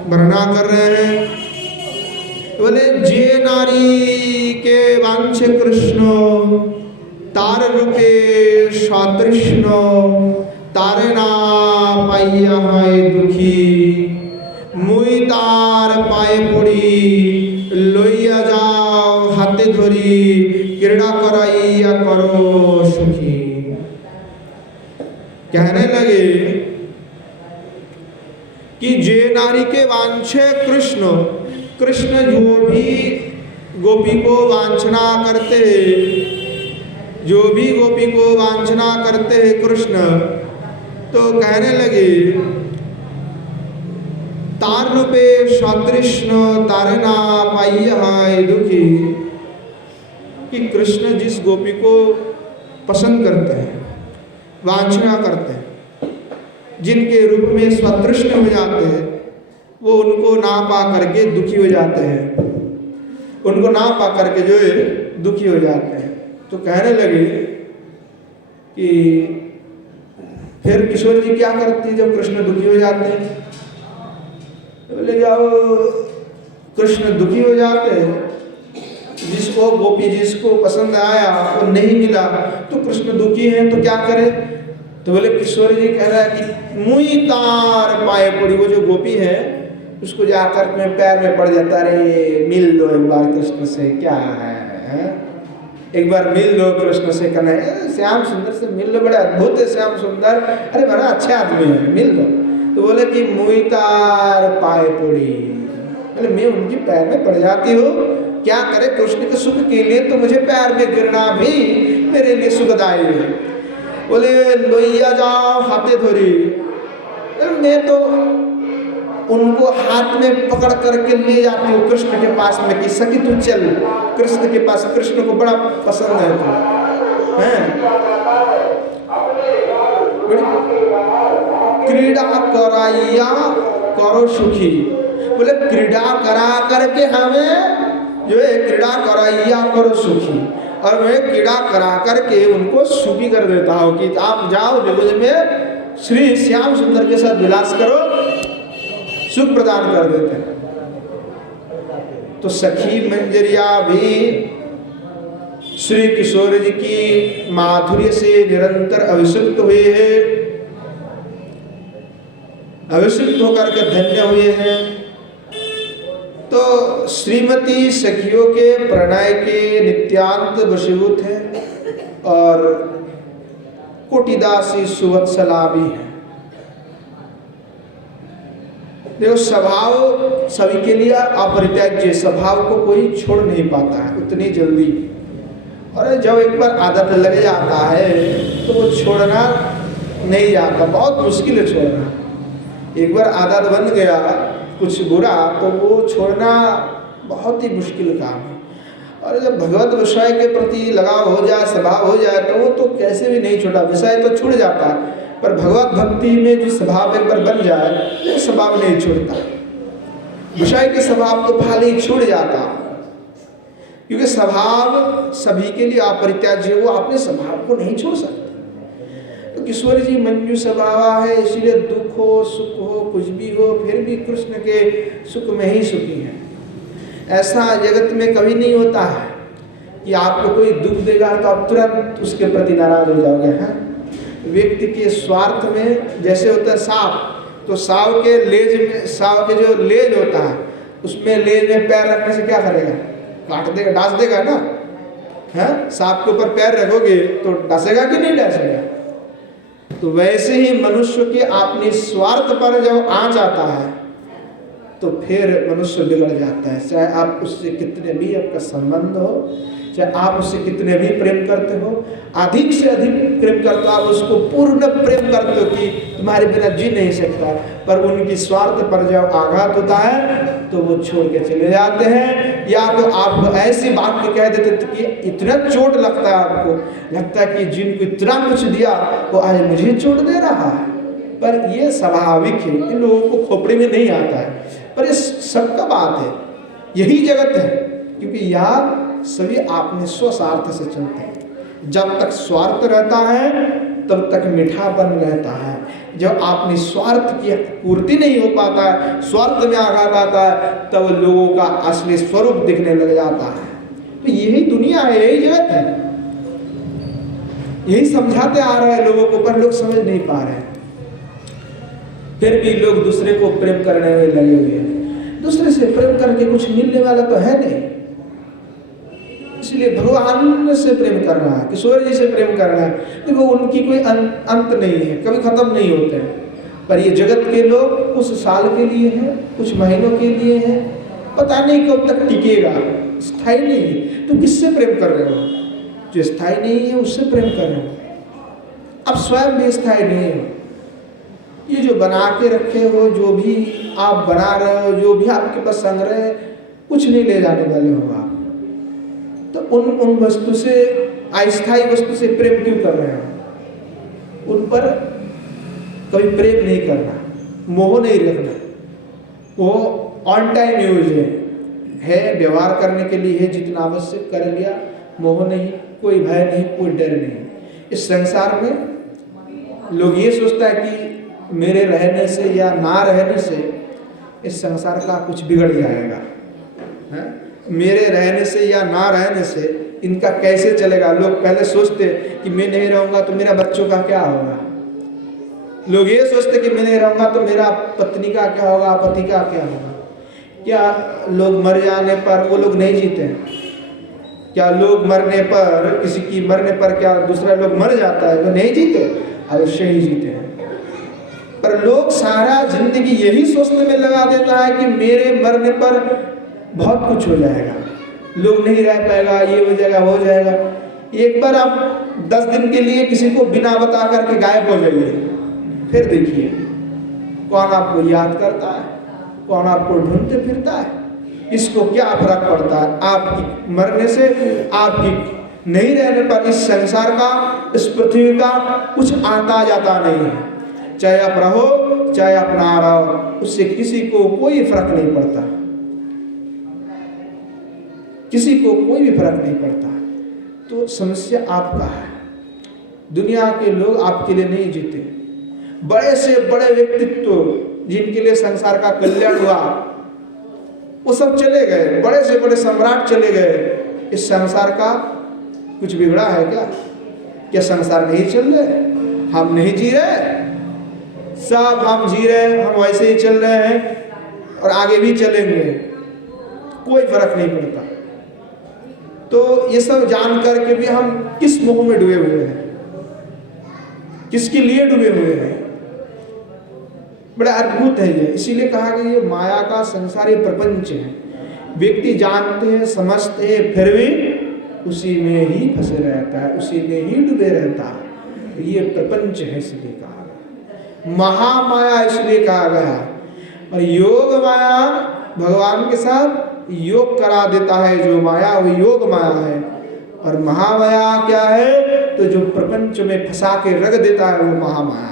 वर्णना कर रहे हैं। बोले जे नारी के वांछे कृष्ण तार रूपे सतृष्ण तारे ना पाइया है दुखी मुई तार पाए पड़ी लइया जाओ हाथे धरी क्रीड़ा कराइया करो सुखी। कहने लगे कि जे नारी के वांछे कृष्ण, कृष्ण जो भी गोपी को वांछना करते हैं, जो भी गोपी को वांछना करते हैं कृष्ण, तो कहने लगे तार रूपे सतृष्ण तारना पाइया दुखी, कि कृष्ण जिस गोपी को पसंद करते हैं, वांछना करते हैं, जिनके रूप में स्वतृष्ण हो जाते हैं, वो उनको ना पा करके दुखी हो जाते हैं, उनको ना पा करके जो है दुखी हो जाते हैं। तो कहने लगे कि फिर किशोर जी क्या करती है जब कृष्ण दुखी हो जाते हैं? बोले जाओ कृष्ण दुखी हो जाते हैं, जिसको गोपी जिसको पसंद आया वो नहीं मिला, तो कृष्ण दुखी है तो क्या करे? तो बोले किशोर जी कह रहा है कि मुई तार पाए पड़ी, वो जो गोपी है उसको जाकर में पैर में पड़ जाता, अरे मिल लो एक बार कृष्ण से, क्या है? एक बार मिल लो कृष्ण से, कहना श्याम सुंदर से मिल लो, बड़े अद्भुत है श्याम सुंदर, अरे बड़ा अच्छा आदमी है, मिल लो। तो बोले कि मुई तार पाए पड़ी, बोले मैं उनकी पैर में पड़ जाती हूँ, क्या करे? कृष्ण के सुख के लिए तो मुझे पैर में गिरना भी मेरे लिए सुखदायी है। बोले लोहिया जाओ हाथे धोरी, मैं तो उनको हाथ में पकड़ करके ले जाती हूँ कृष्ण के पास में कि सखी तू चल कृष्ण के पास, कृष्ण को बड़ा पसंद है तू, हैं? क्रीड़ा कराइया करो सुखी, बोले क्रीड़ा करा करके हमें जो है क्रीड़ा कराइया करो सुखी, और मैं क्रीड़ा करा करके उनको सुखी कर देता हूँ कि आप जाओ निकुंज में श्री श्याम सुंदर के साथ विलास करो, सुख प्रदान कर देते हैं। तो सखी मंजरिया भी श्री किशोर जी की माधुर्य से निरंतर अभिषिक्त हुए हैं, अभिषिक्त होकर के धन्य हुए हैं। तो श्रीमती सखियों के प्रणय के नित्यांत वशीभूत है और कोटिदासी सुवत्सला भी है। देखो स्वभाव सभी के लिए अपरित्याज्य, स्वभाव को कोई छोड़ नहीं पाता है उतनी जल्दी, और जब एक बार आदत लग जाता है तो वो छोड़ना नहीं जाता, बहुत मुश्किल है छोड़ना। एक बार आदत बन गया कुछ बुरा तो वो छोड़ना बहुत ही मुश्किल काम है। और जब भगवत विषय के प्रति लगाव हो जाए, स्वभाव हो जाए, तो वो तो कैसे भी नहीं छूटा, विषय तो छूट जाता है, पर भगवत भक्ति में जो स्वभाव एक बार बन जाए वो स्वभाव नहीं छूटता। विषय के स्वभाव तो भले ही छूट जाता, क्योंकि स्वभाव सभी के लिए अपरित्याज्य, वो अपने स्वभाव को नहीं छोड़ सकते। तो किशोर जी मंजू स्वभाव है, इसलिए दुख हो सुख हो कुछ भी हो फिर भी कृष्ण के सुख में ही सुखी है। ऐसा जगत में कभी नहीं होता है कि आपको कोई दुख देगा तो आप तुरंत उसके प्रति नाराज हो जाओगे। हाँ, व्यक्ति के स्वार्थ में जैसे होता है सांप, तो सांप के लेज में, सांप के जो लेज होता है उसमें लेज में पैर रखने से क्या करेगा? काट देगा, डांस देगा ना। हाँ, सांप के ऊपर पैर रखोगे तो डसेगा कि नहीं डसेगा? तो वैसे ही मनुष्य के अपने स्वार्थ पर जब आँच आता है तो फिर मनुष्य बिगड़ जाता है। चाहे आप उससे कितने भी आपका संबंध हो, चाहे आप उससे कितने भी प्रेम करते हो, अधिक से अधिक प्रेम करते हो, आप उसको पूर्ण प्रेम करते हो कि तुम्हारे बिना जी नहीं सकता, पर उनकी स्वार्थ पर जब आघात होता है तो वो छोड़ के चले जाते हैं। या तो आप ऐसी बात कह देते थे कि इतना चोट लगता है, आपको लगता है कि जिनको इतना कुछ दिया वो आज मुझे चोट दे रहा है, पर ये स्वाभाविक है, इन लोगों को खोपड़ी में नहीं आता है, पर ये सबका बात है, यही जगत है। क्योंकि यहाँ सभी अपने स्वस्वार्थ से चलते हैं। जब तक स्वार्थ रहता है तब तक मीठापन रहता है, जब अपने स्वार्थ की पूर्ति नहीं हो पाता है, स्वार्थ में आघात आता है, तब लोगों का असली स्वरूप दिखने लग जाता है। तो यही दुनिया है, यही जगत है, यही समझाते आ रहे हैं लोगों को, पर लोग समझ नहीं पा रहे हैं। फिर भी लोग दूसरे को प्रेम करने में लगे हुए हैं। दूसरे से प्रेम करके कुछ मिलने वाला तो है नहीं, इसलिए भगवान से प्रेम करना है, किशोर जी से प्रेम करना है। देखो उनकी कोई अंत नहीं है, कभी खत्म नहीं होते हैं। पर ये जगत के लोग कुछ साल के लिए हैं, कुछ महीनों के लिए हैं, पता नहीं कब तक टिकेगा, स्थायी नहीं है। तो किससे प्रेम कर रहे हो? जो स्थायी नहीं है उससे प्रेम कर रहे हो। अब स्वयं भी स्थायी नहीं हो। ये जो बना के रखे हो, जो भी आप बना रहे हो, जो भी आपके पास संग्रह है, कुछ नहीं ले जाने वाले हो आप। तो उन वस्तु से, अस्थायी वस्तु से प्रेम क्यों कर रहे हो? उन पर कभी प्रेम नहीं करना, मोह नहीं रखना। वो ऑन टाइम यूज है, व्यवहार करने के लिए है, जितना आवश्यक कर लिया, मोह नहीं, कोई भय नहीं, कोई डर नहीं। इस संसार में लोग ये सोचता है कि मेरे रहने से या ना रहने से इस संसार का कुछ बिगड़ जाएगा, है? मेरे रहने से या ना रहने से इनका कैसे चलेगा। लोग पहले सोचते कि मैं नहीं रहूँगा तो मेरा बच्चों का क्या होगा। लोग ये सोचते कि मैं नहीं रहूँगा तो मेरा पत्नी का क्या होगा, पति का क्या होगा। क्या लोग मर जाने पर वो लोग नहीं जीते हैं? क्या लोग मरने पर, किसी की मरने पर क्या दूसरा लोग मर जाता है? वो नहीं जीते, अवश्य ही जीते हैं। पर लोग सारा जिंदगी यही सोचने में लगा देता है कि मेरे मरने पर बहुत कुछ हो जाएगा, लोग नहीं रह पाएगा, ये हो जाएगा, वो हो जाएगा। एक बार आप 10 दिन के लिए किसी को बिना बता करके गायब हो जाइए, फिर देखिए कौन आपको याद करता है, कौन आपको ढूंढते फिरता है। इसको क्या फर्क पड़ता है आपकी मरने से, आपकी नहीं रहने पर। इस संसार का, इस पृथ्वी का कुछ आता जाता नहीं है। चाहे आप रहो, चाहे आप ना रहो, उससे किसी को कोई फर्क नहीं पड़ता, किसी को कोई भी फर्क नहीं पड़ता। तो समस्या आपका है। दुनिया के लोग आपके लिए नहीं जीते। बड़े से बड़े व्यक्तित्व जिनके लिए संसार का कल्याण हुआ, वो सब चले गए। बड़े से बड़े सम्राट चले गए। इस संसार का कुछ बिगड़ा है क्या? क्या संसार नहीं चल रहे? हम नहीं जी रहे? सब हम जी रहे हैं, हम वैसे ही चल रहे हैं और आगे भी चलेंगे, कोई फर्क नहीं पड़ता। तो ये सब जान करके भी हम किस मोह में डूबे हुए हैं, किसके लिए डूबे हुए हैं? बड़ा अद्भुत है ये। इसीलिए कहा कि ये माया का संसार, ये प्रपंच है। व्यक्ति जानते हैं, समझते हैं, फिर भी उसी में ही फंसे रहता है, उसी में ही डूबे रहता है। ये प्रपंच है, इसलिए कहा गया महामाया, इसलिए कहा गया। और योग माया भगवान के साथ योग करा देता है। जो माया वो योग माया है, और महामाया क्या है? तो जो प्रपंच में फंसा के रख देता है वो महामाया है।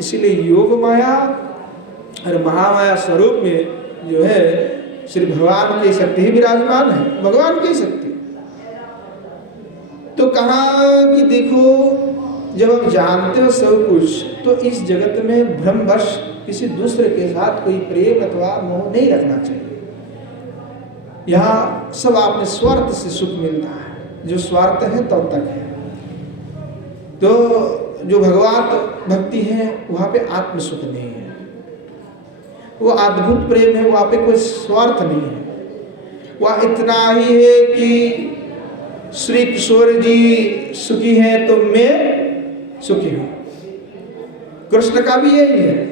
इसलिए योग माया और महामाया स्वरूप में जो है श्री भगवान की शक्ति ही विराजमान है, भगवान की शक्ति। तो कहा कि देखो, जब हम जानते हो सब कुछ, तो इस जगत में भ्रमवश किसी दूसरे के साथ कोई प्रेम अथवा मोह नहीं रखना चाहिए। यहाँ सब आपने स्वार्थ से सुख मिलता है, जो स्वार्थ है तब तक है। तो जो भगवत भक्ति है वहाँ पे आत्म सुख नहीं है, वो अद्भुत प्रेम है, वहाँ पे कोई स्वार्थ नहीं है। वह इतना ही है कि श्री किशोर जी सुखी हैं तो मैं सुखी हूँ। कृष्ण का भी यही है।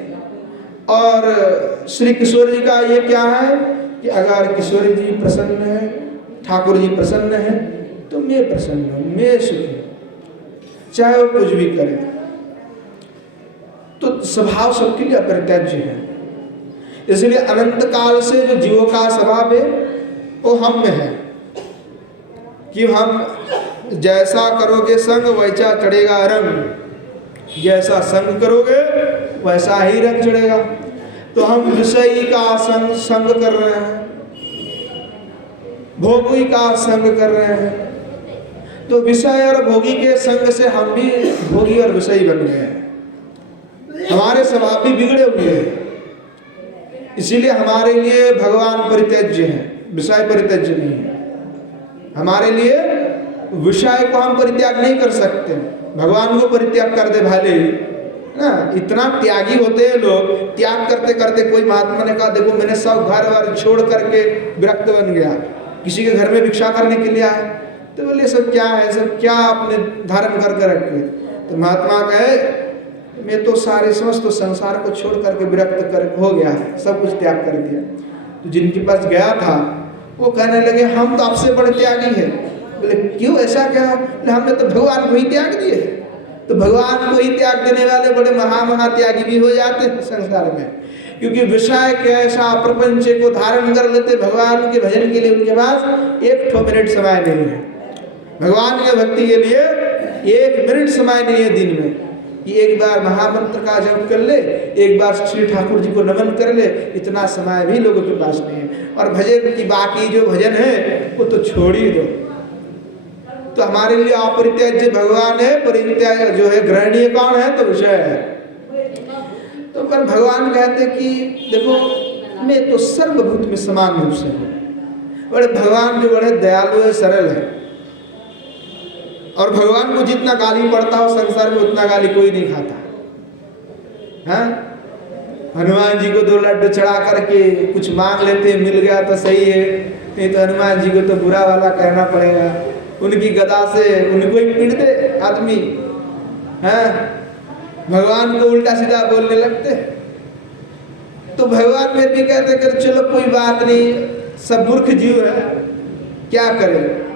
और श्री किशोर जी का ये क्या है कि अगर किशोर जी प्रसन्न है, ठाकुर जी प्रसन्न है, तो मैं प्रसन्न हूँ, मैं सुखी हूँ, चाहे वो कुछ भी करे। तो स्वभाव सबके लिए अप्रत्यक्ष है। इसलिए अनंत काल से जो जीवों का स्वभाव है वो हम में है कि हम जैसा करोगे संग वैसा चढ़ेगा रंग, जैसा संग करोगे वैसा ही रंग चढ़ेगा। तो हम विषयी का संग कर रहे हैं, भोगी का संग कर रहे हैं, तो विषय और भोगी के संग से हम भी भोगी और विषयी बन गए हैं। हमारे स्वभाव भी बिगड़े हुए हैं, इसीलिए हमारे लिए भगवान परित्यज्य हैं, विषय परित्यज्य नहीं है। हमारे लिए विषय को हम परित्याग नहीं कर सकते, भगवान को परित्याग कर दे भाले ना। इतना त्यागी होते हैं लोग, त्याग करते करते कोई महात्मा ने कहा देखो मैंने सब घर वर छोड़ करके विरक्त बन गया, किसी के घर में भिक्षा करने के लिए आए, तो बोले सब क्या है, सब क्या आपने धारण करके रखे। तो महात्मा कहे मैं तो सारे समस्त संसार को छोड़ करके विरक्त कर हो गया, सब कुछ त्याग कर दिया। तो जिनके पास गया था वो कहने लगे हम तो आपसे बड़े त्यागी हैं। बोले क्यों, ऐसा क्या? बोले हमने तो भगवान को ही त्याग दिए। तो भगवान को ही त्याग देने वाले बड़े महात्यागी भी हो जाते हैं संसार में, क्योंकि विषय कैसा प्रपंच को धारण कर लेते। भगवान के भजन के लिए उनके पास एक मिनट समय नहीं है, भगवान के भक्ति के लिए 1 मिनट समय नहीं है दिन में कि एक बार महामंत्र का जप कर ले, एक बार श्री ठाकुर जी को नमन कर ले, इतना समय भी लोगों के पास नहीं है। और भजन की बाकी जो भजन है वो तो छोड़ ही दो। तो हमारे लिए अपरित्याज्य भगवान है, परित्याज्य जो है ग्रहणीय कौन है, तो विषय है। तो पर भगवान कहते कि देखो मैं तो सर्वभूत में समान रूप से हूँ। बड़े भगवान जो बड़े दयालु है, सरल है, और भगवान को जितना गाली पड़ता हो संसार में उतना गाली कोई नहीं खाता। हाँ, हनुमान जी को 2 लड्डू चढ़ा करके कुछ मांग लेते, मिल गया तो सही है, नहीं तो हनुमान जी को तो बुरा वाला कहना पड़ेगा। उनकी गदा से उनको ही पीट दे आदमी, हैं भगवान को उल्टा सीधा बोलने लगते। तो भगवान फिर भी कहते कर चलो कोई बात नहीं, सब मूर्ख जीव है, क्या करें।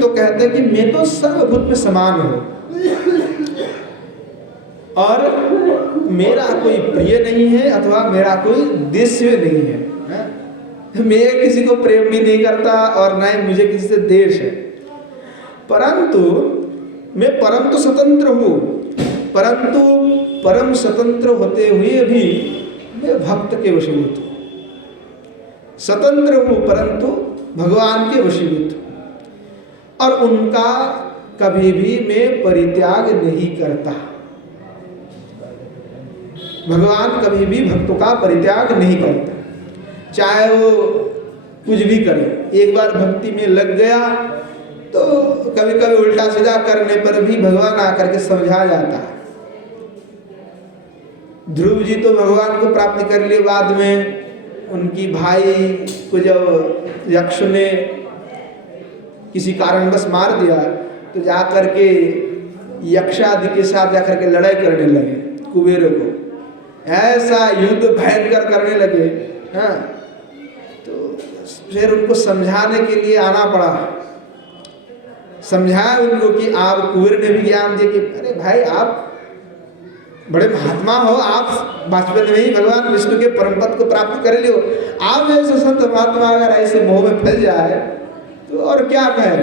तो कहते कि मैं तो सर्वभूत में समान हूं और मेरा कोई प्रिय नहीं है अथवा मेरा कोई देश्य नहीं है, मैं किसी को प्रेम भी नहीं करता और न ही मुझे किसी से द्वेष है। परंतु मैं परम तो स्वतंत्र हूँ, परंतु परम स्वतंत्र होते हुए भी मैं भक्त के वशीभूत हूँ। स्वतंत्र हूँ परंतु भगवान के वशीभूत हूँ, और उनका कभी भी मैं परित्याग नहीं करता। भगवान कभी भी भक्तों का परित्याग नहीं करता, चाहे वो कुछ भी करे। एक बार भक्ति में लग गया तो कभी कभी उल्टा सीधा करने पर भी भगवान आकर के समझा जाता है। ध्रुव जी तो भगवान को प्राप्त कर लिए, बाद में उनकी भाई को जब यक्ष ने किसी कारणवश मार दिया तो जाकर के यक्षादि के साथ जाकर के लड़ाई करने लगे, कुबेर को ऐसा युद्ध भयंकर करने लगे। हाँ, तो फिर उनको समझाने के लिए आना पड़ा, समझाया उनको कि आप, कुबेर ने भी ज्ञान दिया कि अरे भाई आप बड़े महात्मा हो, आप बचपन में ही भगवान विष्णु के परम पद को प्राप्त कर लियो, आप जैसे संत महात्मा अगर ऐसे मोह में फंस जाए तो और क्या कहे।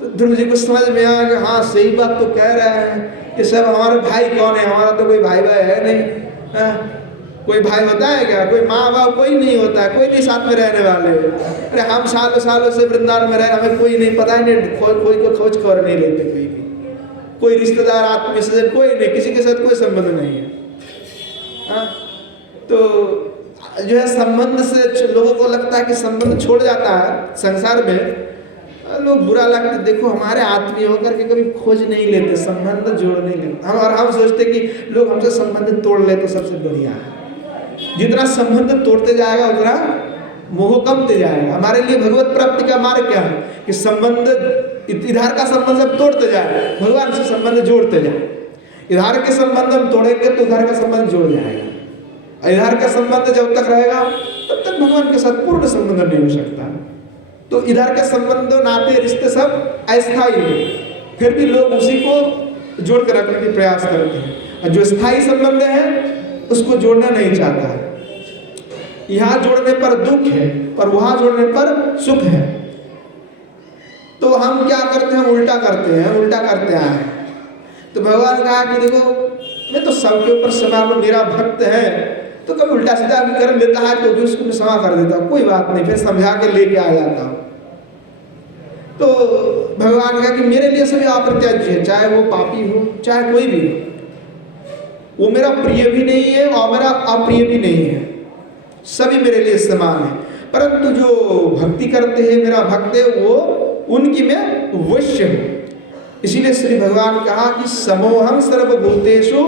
तो ध्रुव जी को समझ में आया कि हाँ सही बात तो कह रहे हैं कि सब हमारे भाई कौन है, हमारा तो कोई भाई है नहीं। कोई भाई होता है क्या? कोई माँ बाप कोई नहीं होता है, कोई नहीं साथ में रहने वाले। अरे हम सालों सालों से वृंदावन में रहे, हमें कोई नहीं पता ही नहीं, कोई को खोज खबर नहीं लेते, कोई भी, कोई रिश्तेदार आत्मीय से कोई नहीं, किसी के साथ कोई संबंध नहीं है। हाँ, तो जो है संबंध से लोगों को लगता है कि संबंध छोड़ जाता है संसार में, लोग बुरा लगता है। देखो हमारे आत्मीय होकर के कभी खोज नहीं लेते, संबंध जोड़ नहीं लेते हम, और हम सोचते कि लोग हमसे संबंध तोड़ ले तो सबसे बढ़िया है। जितना संबंध तोड़ते जाएगा उतना मोह कमते जाएगा। हमारे लिए भगवत प्राप्ति का मार्ग क्या है कि संबंध, इधर का संबंध सब तोड़ते जाए, भगवान से संबंध जोड़ते जाए। इधर के संबंध हम तोड़ेंगे तो उधर का संबंध जोड़ जाएगा, इधर का संबंध जब तक रहेगा तब तक भगवान के साथ पूर्ण संबंध नहीं हो सकता। तो इधर के संबंध, नाते, रिश्ते सब अस्थायी है, फिर भी लोग उसी को जोड़ कर रखने के प्रयास करते हैं, और जो स्थायी संबंध है उसको जोड़ना नहीं चाहता है। यहाँ जोड़ने पर दुख है और वहां जोड़ने पर सुख है। तो हम क्या करते हैं, उल्टा करते हैं, उल्टा करते आए। तो भगवान कहा कि देखो मैं तो सबके ऊपर समान हूं, मेरा भक्त है तो कभी उल्टा सीधा भी कर लेता है तो भी उसको मैं क्षमा कर देता हूँ, कोई बात नहीं, फिर समझा के लेके आ जाता हूँ। तो भगवान कहा कि मेरे लिए सभी अप्रत्याज्य है, चाहे वो पापी हो चाहे कोई भी हो, वो मेरा प्रिय भी नहीं है और मेरा अप्रिय भी नहीं है, सभी मेरे लिए समान है। परंतु जो भक्ति करते हैं, मेरा भक्त है, वो उनकी मैं वश्य हूँ। इसीलिए श्री भगवान कहा कि समोहम सर्वभूतेषु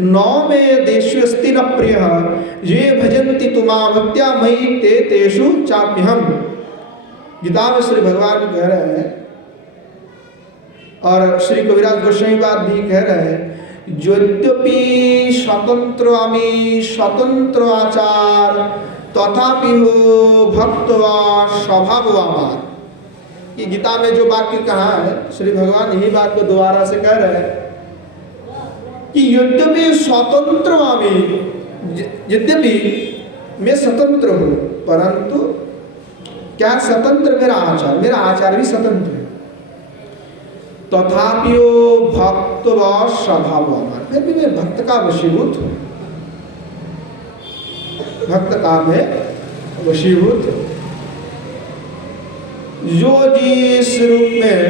नौ में देशु अस्ति न प्रिय ये भजन्ति तुमा भक्त्या मयि ते तेषु चाप्यहम्। गीता में श्री भगवान कह रहे हैं और श्री कविराज गोस्वामी बात भी कह रहे हैं, यद्यपि स्वतंत्रामि स्वतंत्र आचार तथापि हो भक्तवा स्वभाववान। ये गीता में जो वाक्य कहा है, श्री भगवान यही बात को दोबारा से कह रहे हैं कि यद्यपि स्वतंत्रामि, यद्यपि मैं स्वतंत्र हूँ, परंतु क्या स्वतंत्र मेरा आचार भी स्वतंत्र है। तथापि भक्त व स्वभाववान, फिर भी मैं भक्त का वशीभूत हूँ, भक्त का मैं वशीभूत हूँ। जो जिस रूप में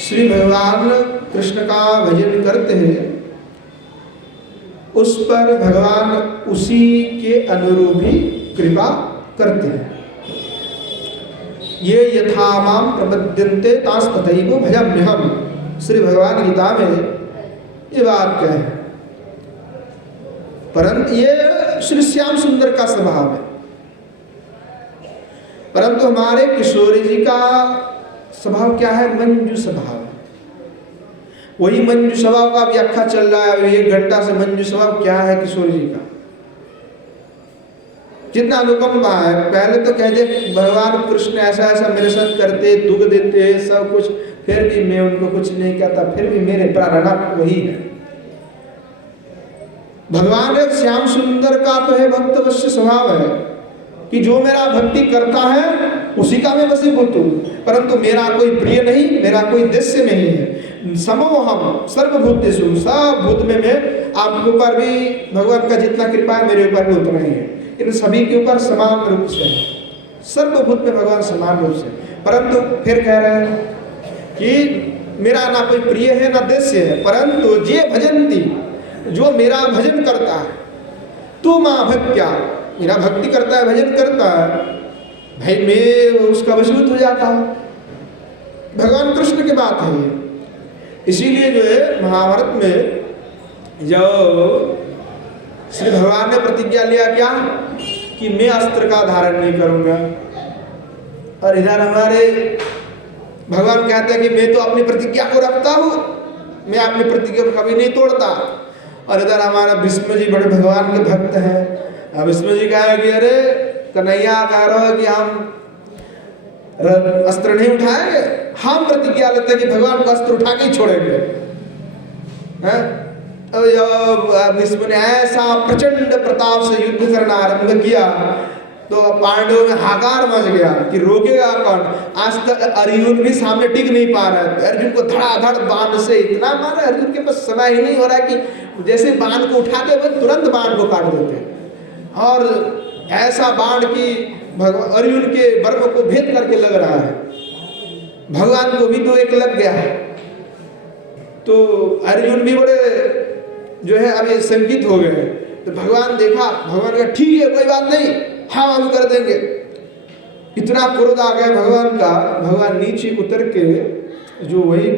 श्री भगवान कृष्ण का भजन करते हैं, उस पर भगवान उसी के अनुरूप ही कृपा करते हैं। ये यथा माम प्रपद्यन्ते तास तथैव भजाम्यहम्। श्री भगवान गीता में ये बात कहे, परंतु ये श्री श्याम सुंदर का स्वभाव है। परंतु हमारे किशोरी जी का स्वभाव क्या है? मंजू स्वभाव। वही मंजू स्वभाव का व्याख्या चल रहा है 1 घंटा से। मंजू स्वभाव क्या है किशोरी जी का? जितना अनुकंपा है। पहले तो कहते भगवान कृष्ण ऐसा ऐसा मेरे साथ करते, दुख देते सब कुछ, फिर भी मैं उनको कुछ नहीं कहता, फिर भी मेरे प्राणनाथ वही है। भगवान श्याम सुंदर का तो है भक्तवश्य स्वभाव है कि जो मेरा भक्ति करता है उसी का मैं वशीभूत हूँ, परंतु मेरा कोई प्रिय नहीं, मेरा कोई दस्य नहीं है। समोहम सर्वभूतेषु, सब भूत में मैं, आपके ऊपर भी भगवान का जितना कृपा है मेरे ऊपर भी उतना ही है। इन सभी के ऊपर समान रूप से है, सर्वभूत में भगवान समान रूप से। परंतु फिर कह रहे हैं कि मेरा ना कोई प्रिय है ना दस्य है, परंतु जे भजन्ति, जो मेरा भजन करता है, तू माँ भक्त्या, मेरा भक्ति करता है, भजन करता है, भाई मैं उसका वशीभूत हो जाता हूँ। भगवान कृष्ण की बात है ये। इसीलिए जो है महाभारत में जो श्री भगवान ने प्रतिज्ञा लिया क्या कि मैं अस्त्र का धारण नहीं करूंगा, और इधर हमारे भगवान कहते हैं कि मैं तो अपनी प्रतिज्ञा को रखता हूँ, मैं अपनी प्रतिज्ञा को कभी नहीं तोड़ता। और इधर हमारा भीष्म जी बड़े भगवान के भक्त हैं। भीष्म जी कहा कि अरे कन्हैया कह रहा है कि हम अस्त्र नहीं उठाएंगे, हम प्रतिज्ञा लेते हैं कि भगवान को अस्त्र उठा के ही छोड़ेंगे। भीष्म ने ऐसा प्रचंड प्रताप से युद्ध करना आरंभ किया तो पांडवों में हाकार मच गया कि रोकेगा कौन। आज तक अर्जुन भी सामने टिक नहीं पा रहा है। अर्जुन को धड़ाधड़ बाण से इतना मारा, अर्जुन के पास समय ही नहीं हो रहा है कि जैसे बाण को उठाते हुए तुरंत बाण को काट देते, और ऐसा बाण की अर्जुन के वर्म को भेद करके लग रहा है। भगवान को भी तो एक लग गया है, तो अर्जुन भी बड़े जो है अभी संकित हो गए। तो भगवान देखा, भगवान का ठीक है कोई बात नहीं, हम कर देंगे। इतना क्रोध आ गया भगवान का, भगवान नीचे उतर के जो वही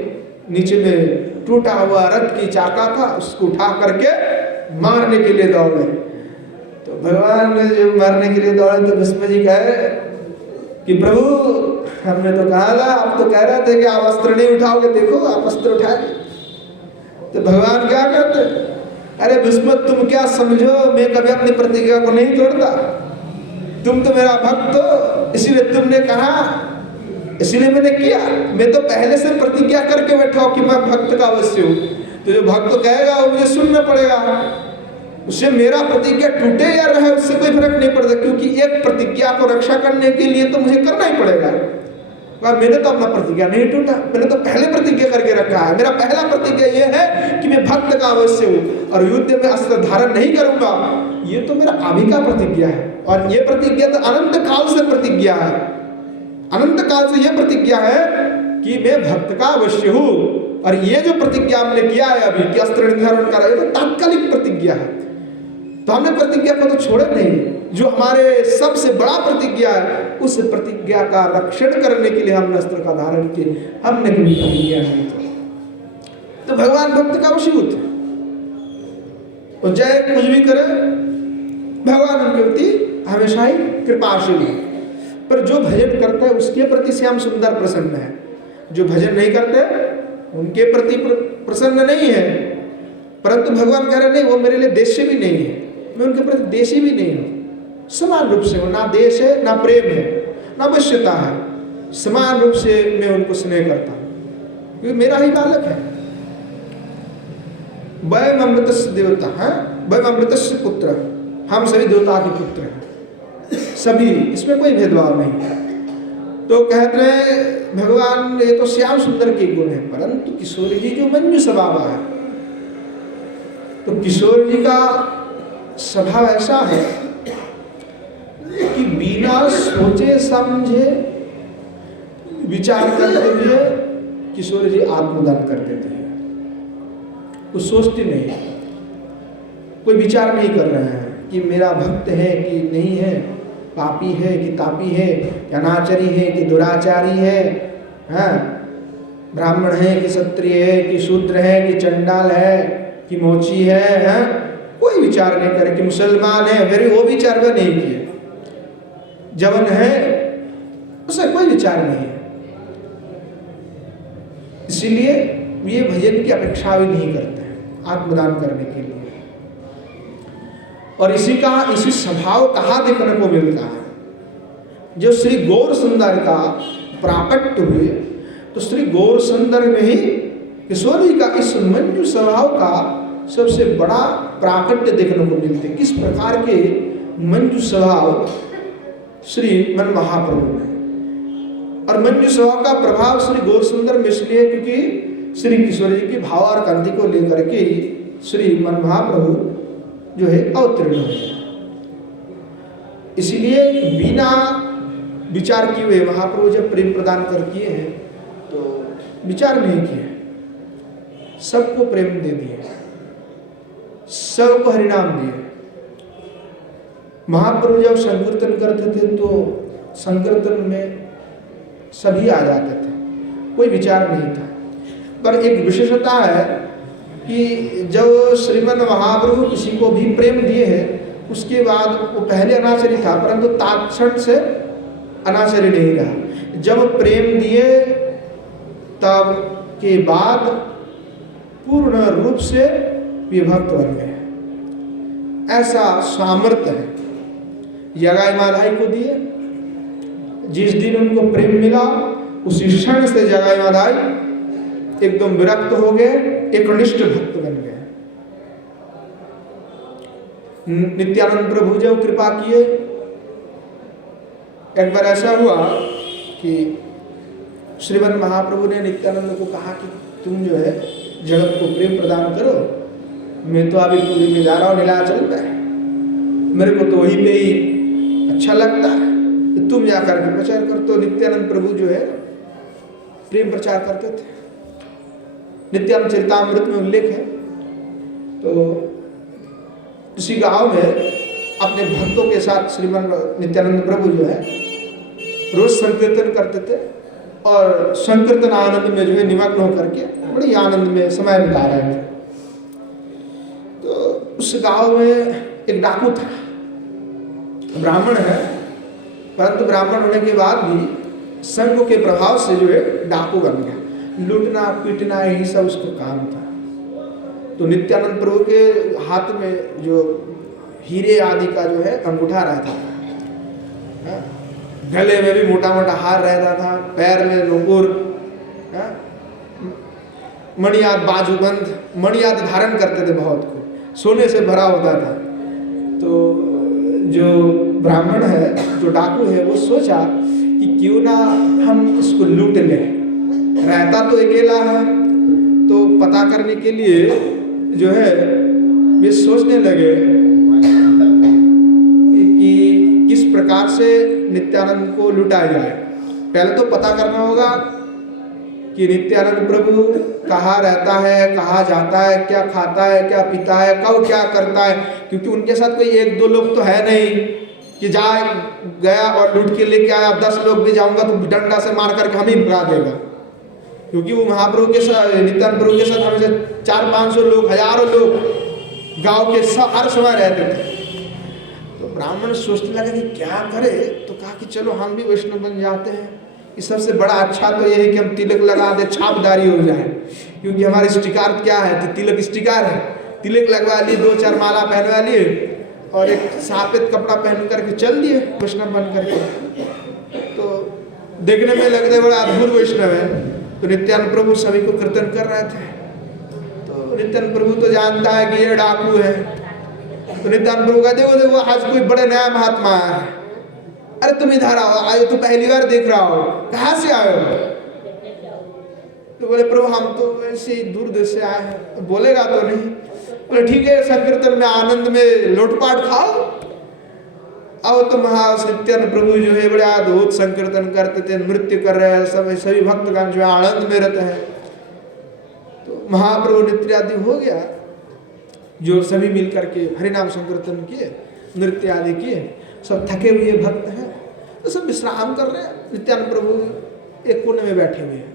नीचे में टूटा हुआ रथ की चाका था उसको उठा करके मारने के लिए दौड़े। तो भगवान ने जो मारने के लिए दौड़े तो भीष्म जी कहे कि प्रभु हमने तो कहा था, आप तो कह रहे थे कि आप अस्त्र नहीं उठाओगे, देखो आप अस्त्र उठाए। तो भगवान क्या कहते, अरे भीष्म तुम क्या समझो, मैं कभी अपनी प्रतिज्ञा को नहीं तोड़ता, तुम तो मेरा भक्त हो, इसीलिए तुमने कहा, इसीलिए मैंने किया। मैं तो पहले से प्रतिज्ञा करके बैठा हूं कि मैं भक्त का अवश्य हूँ। तो जो भक्त कहेगा वो मुझे सुनना पड़ेगा, उससे मेरा प्रतिज्ञा टूटे या रहे उससे कोई फर्क नहीं पड़ता, क्योंकि एक प्रतिज्ञा को रक्षा करने के लिए तो मुझे करना ही पड़ेगा। मैंने तो अपना प्रतिज्ञा नहीं टूटा, मैंने तो पहले प्रतिज्ञा करके रखा है। मेरा पहला प्रतिज्ञा ये है कि मैं भक्त का अवश्य हूँ और युद्ध में अस्त्र धारण नहीं करूंगा। ये तो मेरा अभी का प्रतिज्ञा है, और ये प्रतिज्ञा तो अनंत काल से प्रतिज्ञा है। अनंत काल से यह प्रतिज्ञा है कि मैं भक्त का अवश्य हूं। और ये जो प्रतिज्ञा हमने किया है अभी कि अस्त्र निर्धारण करा, ये तो तात्कालिक प्रतिज्ञा है, तो हमने प्रतिज्ञा को तो छोड़े नहीं। जो हमारे सबसे बड़ा प्रतिज्ञा है, उस प्रतिज्ञा का रक्षण करने के लिए हमने अस्त्र का धारण किए, हमने कभी प्रतिज्ञा नहीं की। तो भगवान भक्त का वशीभूत है, और जय कुछ भी करे भगवान उनके प्रति हमेशा ही कृपाशील है। पर जो भजन करता है उसके प्रति श्याम सुंदर प्रसन्न है, जो भजन नहीं करते उनके प्रति प्रसन्न नहीं है। परंतु भगवान कह रहे नहीं, वो मेरे लिए देशी भी नहीं है, मैं उनके प्रति देशी भी नहीं हूं। समान रूप से, ना देश है ना प्रेम है ना अवश्यता है, समान रूप से मैं उनको स्नेह करता हूं, क्योंकि मेरा ही बालक है। वयम अमृतस्य देवता है, वयम अमृतस्य पुत्र, हम सभी देवता के पुत्र हैं सभी, इसमें कोई भेदभाव नहीं। तो कहते हैं भगवान ये तो श्याम सुंदर के गुण है, परंतु किशोर जी जो मंजू स्वभाव है, तो किशोर जी का स्वभाव ऐसा है कि बिना सोचे समझे विचार करते हुए किशोर जी आत्मदान कर देते हैं। कुछ सोचते नहीं, कोई विचार नहीं कर रहे हैं कि मेरा भक्त है कि नहीं है, पापी है कि तापी है, कि अनाचारी है कि दुराचारी है, ब्राह्मण है कि क्षत्रिय है कि शूद्र है कि चंडाल है कि मोची है, कोई विचार नहीं करे कि मुसलमान है, फिर वो विचार वह नहीं किए, जवन है उसे कोई विचार नहीं है। इसीलिए ये भजन की अपेक्षा भी नहीं करते हैं आत्मदान करने के लिए। और इसी स्वभाव कहाँ देखने को मिलता है, जो श्री गौर सुंदर का प्राकट्य हुए, तो श्री गौर सुंदर में ही किशोर जी का इस मंजू स्वभाव का सबसे बड़ा प्राकट्य देखने को मिलते। किस प्रकार के मंजू स्वभाव श्री मन महाप्रभु में, और मंजू स्वभाव का प्रभाव श्री गौर सुंदर में इसलिए क्योंकि श्री किशोर जी की भाव और कांति को लेकर के श्री मन महाप्रभु जो है अवतीर्ण हुए। इसीलिए बिना विचार किए हुए महाप्रभु जब प्रेम प्रदान कर किए हैं तो विचार नहीं किए, सबको प्रेम दे दिए, सबको हरिनाम दिए। महाप्रभु जब संकीर्तन करते थे तो संकीर्तन में सभी आ जाते थे, कोई विचार नहीं था। पर एक विशेषता है कि जब श्रीमन महाप्रभु किसी को भी प्रेम दिए हैं, उसके बाद वो पहले अनाचारी था परंतु तात्क्षण से अनाचारी नहीं रहा। जब प्रेम दिए तब के बाद पूर्ण रूप से विभक्त बन गए, ऐसा सामर्थ्य है। जगाई माधाई को दिए, जिस दिन उनको प्रेम मिला उसी क्षण से जगाई माधाई एकदम विरक्त हो गए, एकनिष्ठ भक्त बन गए। नित्यानंद प्रभु जब कृपा किए, एक बार ऐसा हुआ कि श्रीमन महाप्रभु ने नित्यानंद को कहा कि तुम जो है जगत को प्रेम प्रदान करो, मैं तो अभी पूरी में जा रहा हूँ नीलाचल पे, मेरे को तो वही पे ही अच्छा लगता है, तो तुम जाकर के प्रचार कर। तो नित्यानंद प्रभु जो है प्रेम प्रचार करते थे, नित्यानंद चरितामृत में उल्लेख है। तो किसी गांव में अपने भक्तों के साथ श्रीमन नित्यानंद प्रभु जो है रोज संकीर्तन करते थे, और संकीर्तन आनंद में जो है निमग्न होकर के बड़ी आनंद में समय बिता रहे थे। तो उस गांव में एक डाकू था, ब्राह्मण है, परंतु ब्राह्मण होने के बाद भी संघ के प्रभाव से जो है डाकू बन गया, लूटना पीटना यही सब उसका काम था। तो नित्यानंद प्रभु के हाथ में जो हीरे आदि का जो है अंगूठा रहता था, गले में भी मोटा मोटा हार रहता था, पैर में नुपुर, मणि आदि बाजूबंद मणि आदि धारण करते थे, बहुत को सोने से भरा होता था। तो जो ब्राह्मण है, जो डाकू है, वो सोचा कि क्यों ना हम इसको लूट लें, रहता तो अकेला है। तो पता करने के लिए जो है वे सोचने लगे कि किस प्रकार से नित्यानंद को लुटाया जाए। पहले तो पता करना होगा कि नित्यानंद प्रभु कहाँ रहता है, कहाँ जाता है, क्या खाता है, क्या पीता है, कब क्या करता है, क्योंकि उनके साथ कोई 1-2 लोग तो है नहीं कि जा गया और लूट के लेके आया। 10 लोग भी जाऊंगा तो डंडा से मार करके हम ही भगा देगा, क्योंकि वो महाप्रभु के साथ, नित्यानंद प्रभु के साथ हमेशा 400-500 लोग, हजारों लोग गांव के हर समय रहते थे। तो ब्राह्मण सोचने लगा कि क्या करे, तो कहा कि चलो हम भी वैष्णव बन जाते हैं। इस सबसे बड़ा अच्छा तो ये है कि हम तिलक लगा दे, छापदारी हो जाए, क्योंकि हमारे स्टिकार क्या है, तो तिलक स्टिकार है। तिलक लगवा लिए, 2-4 माला पहनवा लिए और एक साफेद कपड़ा पहन करके चल दिए वैष्णव बन करके। तो देखने में लगते बड़ा अद्भुत वैष्णव है। तो नित्यानंद प्रभु सभी को कीर्तन कर रहे थे। तो नित्यानंद प्रभु तो जानता है कि ये डाकू है। तो नित्यानंद प्रभु कहते देखो देखो आज कोई बड़े नया महात्मा आया है। अरे तुम इधर आओ, आयो तो पहली बार देख रहा हो, कहाँ से आए हो? तो बोले प्रभु हम तो ऐसे ही दूर देश से आए हैं। बोलेगा तो नहीं। बोले ठीक है, संकीर्तन में आनंद में लोटपाट खाओ। आओ तो नित्यानंद प्रभु जो है बड़े अद्भुत संकीर्तन करते थे, नृत्य कर रहे हैं, सभी भक्तगण जो है आनंद में रहते हैं। तो महाप्रभु नृत्य आदि हो गया, जो सभी मिलकर के हरिनाम संकीर्तन किए, नृत्य आदि किए। सब थके हुए भक्त हैं तो सब विश्राम कर रहे हैं। नित्यानंद प्रभु एक कोने में बैठे हुए हैं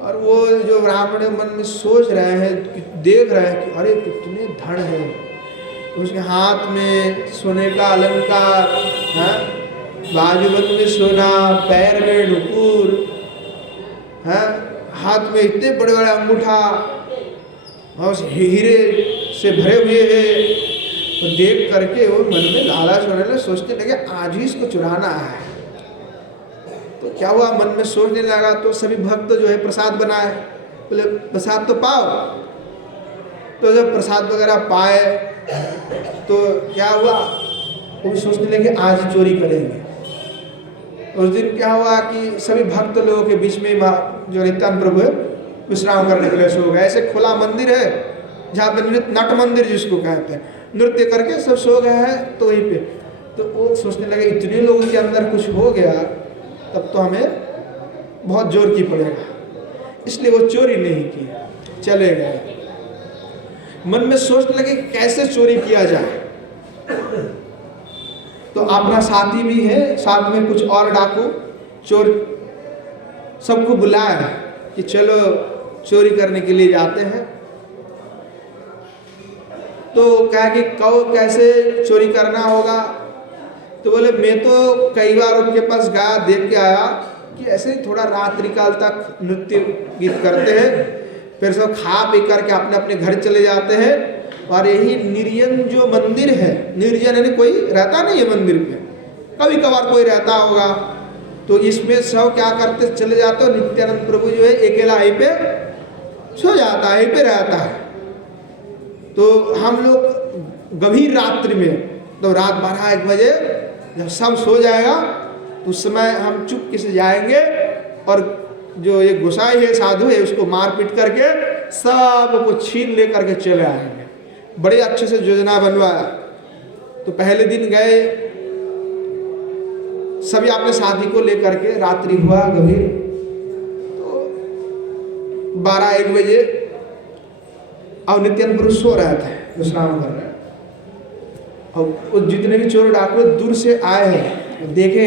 और वो जो ब्राह्मण मन में सोच रहे हैं, देख रहे हैं कि अरे कितने धन है। उसके हाथ में सोने का अलंकार, बाजूबंद में सोना, पैर में नुपुर, हाथ में इतने बड़े बड़े अंगूठा और हीरे से भरे हुए हैं। तो देख करके वो मन में लालच होने लगे, सोचने लगे आज ही इसको चुराना है। तो क्या हुआ, मन में सोचने लगा तो सभी भक्त जो है प्रसाद बनाए। बोले प्रसाद तो पाओ। तो जब प्रसाद वगैरह पाए तो क्या हुआ, वो सोचने लगे आज चोरी करेंगे। उस दिन क्या हुआ कि सभी भक्त लोगों के बीच में जो नित्यानंद प्रभु है विश्राम करने के लिए सो गए। ऐसे खुला मंदिर है जहाँ पे नट मंदिर जिसको कहते हैं, नृत्य करके सब सो गए हैं। तो वहीं पे तो वो सोचने लगे इतने लोगों के अंदर कुछ हो गया तब तो हमें बहुत जोर की पड़ेगा, इसलिए वो चोरी नहीं की, चले गए। मन में सोचने लगे कैसे चोरी किया जाए। तो अपना साथी भी है, साथ में कुछ और डाकू चोर सबको बुलाया कि चलो चोरी करने के लिए जाते हैं। तो कहा कि कब कैसे चोरी करना होगा। तो बोले मैं तो कई बार उनके पास गया, देख के आया कि ऐसे ही थोड़ा रात्रि काल तक नृत्य गीत करते हैं, फिर सब खा पी करके अपने अपने घर चले जाते हैं। और यही निर्जन जो मंदिर है, निर्जन यानी कोई रहता नहीं है मंदिर पे, कभी कभार कोई रहता होगा, तो इसमें सब क्या करते चले जाते हो। नित्यानंद प्रभु जो है अकेला यहीं पे सो जाता है, यहीं पे रहता है। तो हम लोग गंभीर रात्रि में, तो रात 12-1 बजे जब सब सो जाएगा तो उस समय हम चुपके से जाएंगे और जो ये गोसाई है, साधु है, उसको मार पीट करके सब को छीन ले करके चले आएंगे। बड़े अच्छे से योजना बनवाया। तो पहले दिन गए, सभी अपने साथी को लेकर के, रात्रि हुआ गंभीर, तो 12-1 बजे और नित्यानंद प्रभु सो रहे थे, विश्राम कर रहे। और वो जितने भी चोर डाकू दूर से आए हैं, देखे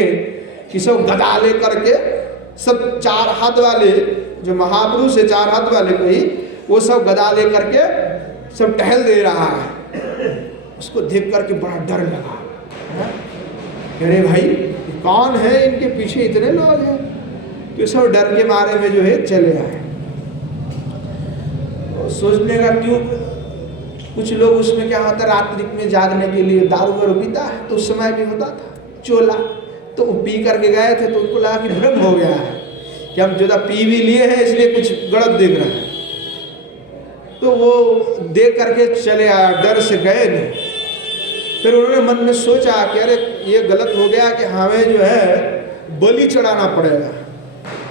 कि सब गदा ले करके, सब 4 हाथ वाले, जो महापुरुष है 4 हाथ वाले कोई, वो सब गदा ले करके सब टहल दे रहा है। उसको देख करके बड़ा डर लगा। अरे भाई कौन है, इनके पीछे इतने लोग हैं। तो सब डर के मारे में जो है चले आए। तो सोचने का क्यों, कुछ लोग उसमें क्या होता है, रात्रि में जागने के लिए दारू वारू पीता है, तो उस समय भी होता था चोला, तो वो पी करके गए थे। तो उनको लगा कि भ्रम हो गया है कि हम ज़्यादा पी भी लिए हैं, इसलिए कुछ गलत देख रहे हैं। तो वो देख करके चले आया, डर से गए नहीं। फिर उन्होंने मन में सोचा कि अरे ये गलत हो गया कि हमें जो है बलि चढ़ाना पड़ेगा।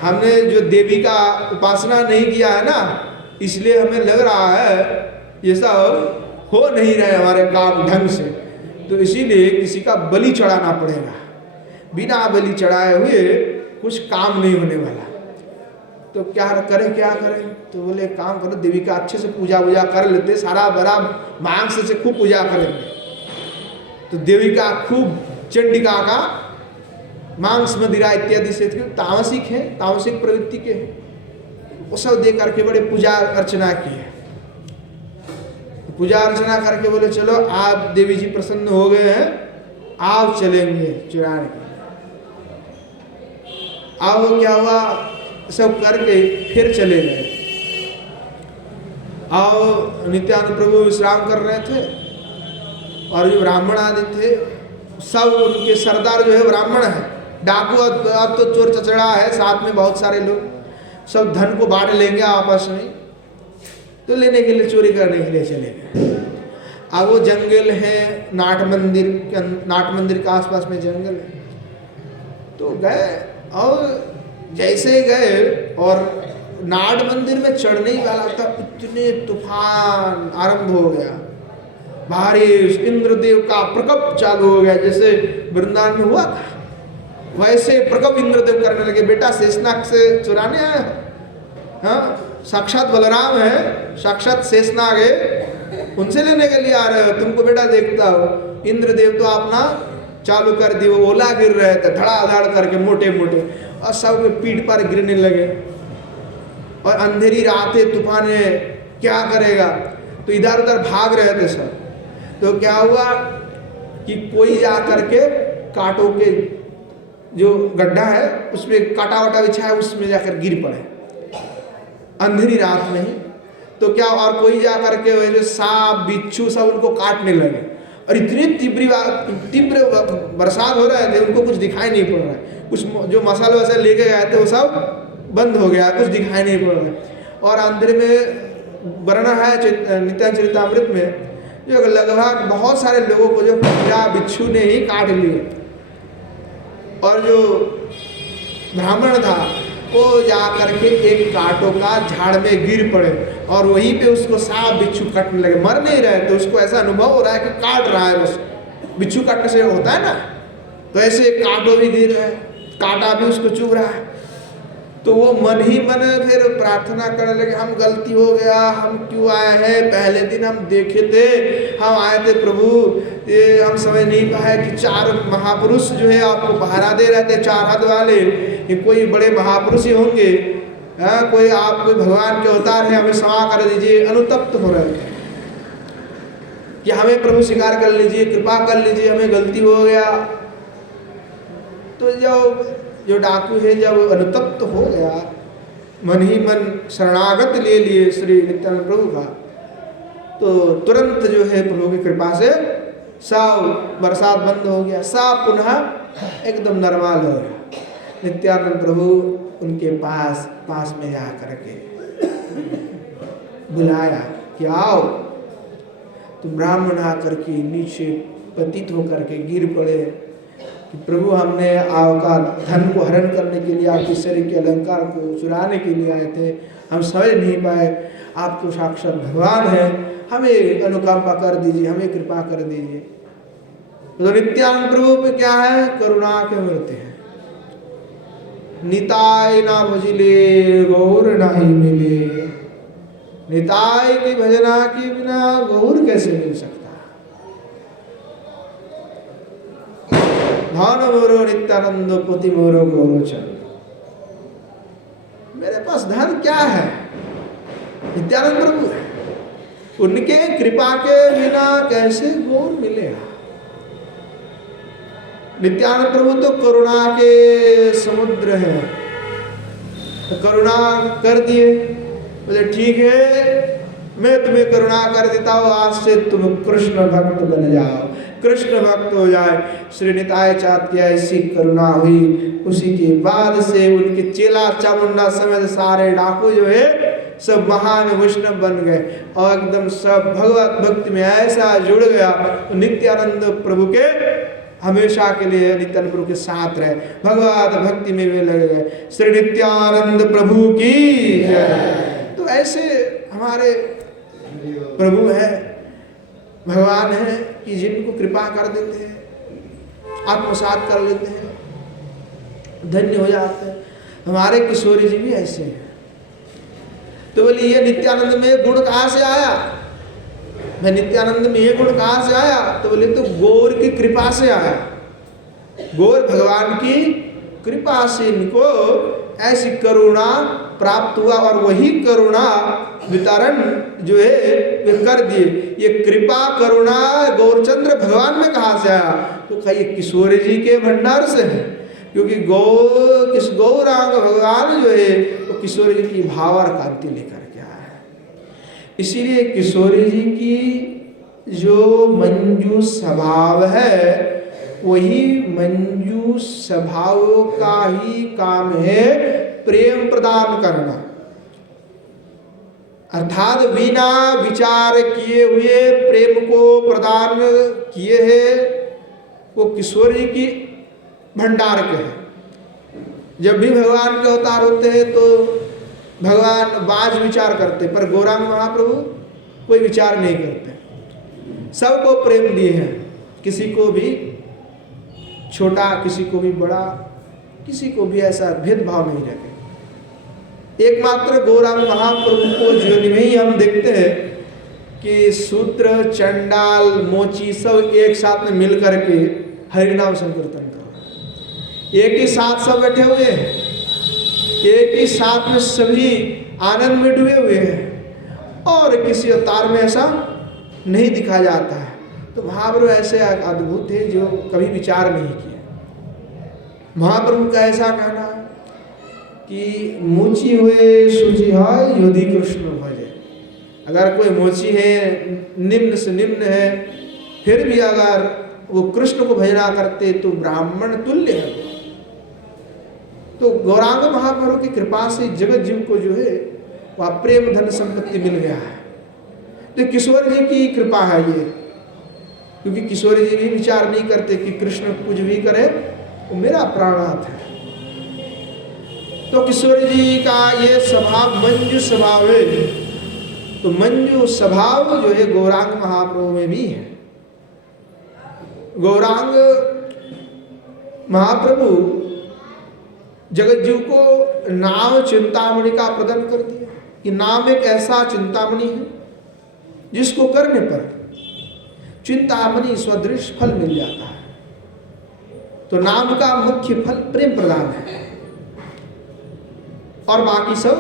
हमने जो देवी का उपासना नहीं किया है ना, इसलिए हमें लग रहा है ये सब हो नहीं रहे हमारे काम ढंग से, तो इसीलिए किसी का बलि चढ़ाना पड़ेगा। बिना बलि चढ़ाए हुए कुछ काम नहीं होने वाला। तो क्या करें क्या करें? तो बोले एक काम करो, देवी का अच्छे से पूजा वूजा कर लेते, सारा बड़ा मांस से खूब पूजा करेंगे। तो देवी का खूब, चंडिका का मांस मदिरा इत्यादि से तामसिक है, तामसिक प्रवृत्ति के वो सब दे करके बड़े पूजा अर्चना किए। पूजा अर्चना करके बोले चलो आप देवी जी प्रसन्न हो गए हैं, आप चलेंगे चुराने के। अब क्या हुआ, सब करके फिर चले गए। और नित्यानंद प्रभु विश्राम कर रहे थे और जो ब्राह्मण आदि थे सब, उनके सरदार जो है ब्राह्मण है, डाकू अब तो चोर चचड़ा है, साथ में बहुत सारे लोग, सब धन को बांट लेंगे आपस में। तो लेने के लिए, चोरी करने के लिए चले गए। अब वो जंगल है, नाट मंदिर के आसपास में जंगल है। तो गए और जैसे गए और नाट मंदिर में चढ़ने ही वाला था, इतने तूफान आरंभ हो गया, भारी इंद्रदेव का प्रकोप चालू हो गया। जैसे वृंदावन में हुआ था वैसे प्रकोप इंद्रदेव करने लगे। बेटा शेषनाग से चुराने आए हो? हाँ, साक्षात बलराम है, साक्षात शेषनाग है, उनसे लेने के लिए आ रहे हो? तुमको बेटा देखता हो, इंद्रदेव तो अपना चालू कर दी, वो ओला गिर रहे थे धड़ाधड़ करके मोटे मोटे, और सब के पीठ पर गिरने लगे। और अंधेरी रात है, तूफान है, क्या करेगा? तो इधर उधर भाग रहे थे सब। तो क्या हुआ कि कोई जा करके कांटों के जो गड्ढा है उसमें कांटा वाटा बिछाया, उसमें जाकर गिर पड़े अंधेरी रात में ही। तो क्या, और कोई जा करके वो जो सांप बिच्छू सब उनको काटने लगे। और इतनी तीव्र बरसात हो रहे थे, उनको कुछ दिखाई नहीं पड़ रहा है। कुछ जो मसाले वसाले लेके गए थे वो सब बंद हो गया, कुछ दिखाई नहीं पड़ रहा है। और अंदर में वर्णन है नित्यानंद चरितामृत में, जो लगभग बहुत सारे लोगों को जो कीड़ा बिच्छू ने ही काट लिए। और जो ब्राह्मण था वो जा करके एक कांटों का झाड़ में गिर पड़े और वहीं पे उसको सांप बिच्छू काटने लगे। मर नहीं रहे, तो उसको ऐसा अनुभव हो रहा है कि काट रहा है, बस बिच्छू काटने से होता है ना, तो ऐसे कांटों भी गिर रहा है, कांटा भी उसको चुभ रहा है। तो वो मन ही मन फिर प्रार्थना करने लगे, हम गलती हो गया, हम क्यों आए हैं, पहले दिन हम देखे थे, हम आए थे प्रभु, ये हम समझ नहीं पाए कि 4 महापुरुष जो है आपको पहरा दे रहे थे, 4 हाथ वाले, ये कोई बड़े महापुरुष ही होंगे, कोई आप कोई भगवान के अवतार है, हमें क्षमा कर दीजिए। अनुतप्त हो रहे थे कि हमें प्रभु स्वीकार कर लीजिए, कृपा कर लीजिए, हमें गलती हो गया। तो जो डाकू है जब अनुतप्त हो गया, मन ही मन शरणागत ले लिए श्री नित्यानंद प्रभु का, तो तुरंत जो है प्रभु की कृपा से सब बरसात बंद हो गया, सब पुनः एकदम नॉर्मल हो गया। नित्यानंद प्रभु उनके पास में जा करके बुलाया कि आओ। तो ब्राह्मण आकर के नीचे पतित होकर के गिर पड़े कि प्रभु, हमने आपका धन को हरण करने के लिए, आपके शरीर के अलंकार को चुराने के लिए आए थे, हम समझ नहीं पाए, आप तो साक्षात भगवान हैं, हमें अनुकंपा कर दीजिए, हमें कृपा कर दीजिए। तो नित्यानंद प्रभु पे क्या है, करुणा के मूर्ति है। निताय ना भजिले गौर नहीं मिले, निताय की भजना के बिना गौर कैसे मिल सकता। धन मोरो नित्यानंद पति मोरो गौरचंद, मेरे पास धन क्या है, नित्यानंद प्रभु है, उनके कृपा के बिना कैसे गौर मिलेगा। नित्यानंद प्रभु तो करुणा के समुद्र है, तो करुणा कर दिए, बोले ठीक है मैं तुम्हें करुणा कर देता हूँ, आज से तुम कृष्ण भक्त बन जाओ, कृष्ण भक्त हो जाए। श्री निताय चात्या ऐसी करुणा हुई, उसी के बाद से उनके चेला चामुंडा समेत सारे डाकू जो है सब महान वैष्णव बन गए और एकदम सब भगवत भक्ति में ऐसा जुड़ गया। नित्यानंद प्रभु के हमेशा के लिए नित्यानंद प्रभु के साथ रहे, भगवत भक्ति में वे लगे गए। श्री नित्यानंद प्रभु की जय। तो ऐसे हमारे प्रभु है, भगवान है कि जिनको कृपा कर देते हैं, आत्मसात कर लेते हैं। धन्य हो जाते हैं। हमारे किशोरी जी भी ऐसे हैं। तो बोले ये नित्यानंद में ये गुण कहाँ से आया? मैं नित्यानंद में ये गुण कहाँ से आया? तो बोले तो गौर की कृपा से आया। गौर भगवान की कृपा से इनको ऐसी करुणा प्राप्त हुआ और वही करुणा वितरण जो है वे कर दिए। ये कृपा करुणा गौरचंद्र भगवान में कहाँ से आया? तो कहीं किशोरी जी के भंडार से है, क्योंकि गौरांग भगवान जो है वो किशोरी जी की भाव और कांति लेकर के आया है। इसीलिए किशोरी जी की जो मंजू स्वभाव है वही मंजू स्वभाव का ही काम है प्रेम प्रदान करना। अर्थात बिना विचार किए हुए प्रेम को प्रदान किए हैं वो किशोरी की भंडार के हैं। जब भी भगवान के अवतार होते हैं तो भगवान बाज विचार करते, पर गौरांग महाप्रभु कोई विचार नहीं करते। सबको प्रेम दिए हैं, किसी को भी छोटा, किसी को भी बड़ा, किसी को भी ऐसा भेदभाव नहीं रखे। एकमात्र गौरांग महाप्रभु को जीवन में ही हम देखते हैं कि शूद्र, चंडाल, मोची सब एक साथ में मिल करके हरिनाम संकीर्तन कर, एक ही साथ सब बैठे हुए हैं, एक ही साथ में सभी आनंद में डूबे हुए हैं, और किसी अवतार में ऐसा नहीं दिखा जाता है। तो महाप्रभु ऐसे अद्भुत है जो कभी विचार नहीं किया। महाप्रभु का ऐसा कहना है कि मोची हुए सूची है योधि कृष्ण भजे। अगर कोई मोची है, निम्न से निम्न है, फिर भी अगर वो कृष्ण को भजना करते तो ब्राह्मण तुल्य है। तो गौरांग महाप्रभु की कृपा से जगत जीव को जो है वह प्रेम धन संपत्ति मिल गया है। तो किशोर जी की कृपा है ये, क्योंकि किशोर जी भी विचार नहीं करते कि कृष्ण कुछ भी करे वो मेरा प्राणनाथ है। तो किशोर जी का ये स्वभाव मंजू स्वभाव है। तो मंजू स्वभाव जो है गौरांग महाप्रभु में भी है। गौरांग महाप्रभु जगत जीव को नाम चिंतामणि का प्रदान कर दिया कि नाम एक ऐसा चिंतामणि है जिसको करने पर चिंतामणि सदृश फल मिल जाता है। तो नाम का मुख्य फल प्रेम प्रदान है और बाकी सब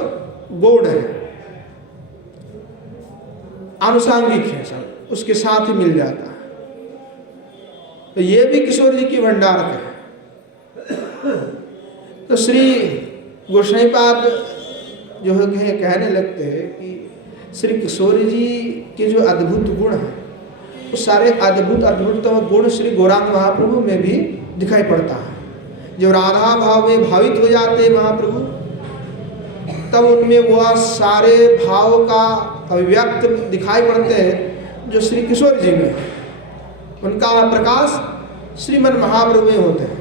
गौण है, आनुषांगिक है, सब उसके साथ ही मिल जाता है। तो ये भी किशोर जी की भंडार है। तो श्री गोसाईपाद जो है कहने लगते हैं कि श्री किशोर जी के जो अद्भुत गुण हैं वो सारे अद्भुततम गुण श्री गौरांग महाप्रभु में भी दिखाई पड़ता है। जब राधा भाव में भावित हो जाते हैं महाप्रभु, तब उनमें वह सारे भाव का अभिव्यक्त दिखाई पड़ते हैं जो श्री किशोर जी में। उनका प्रकाश श्रीमन महाप्रभु में होते हैं।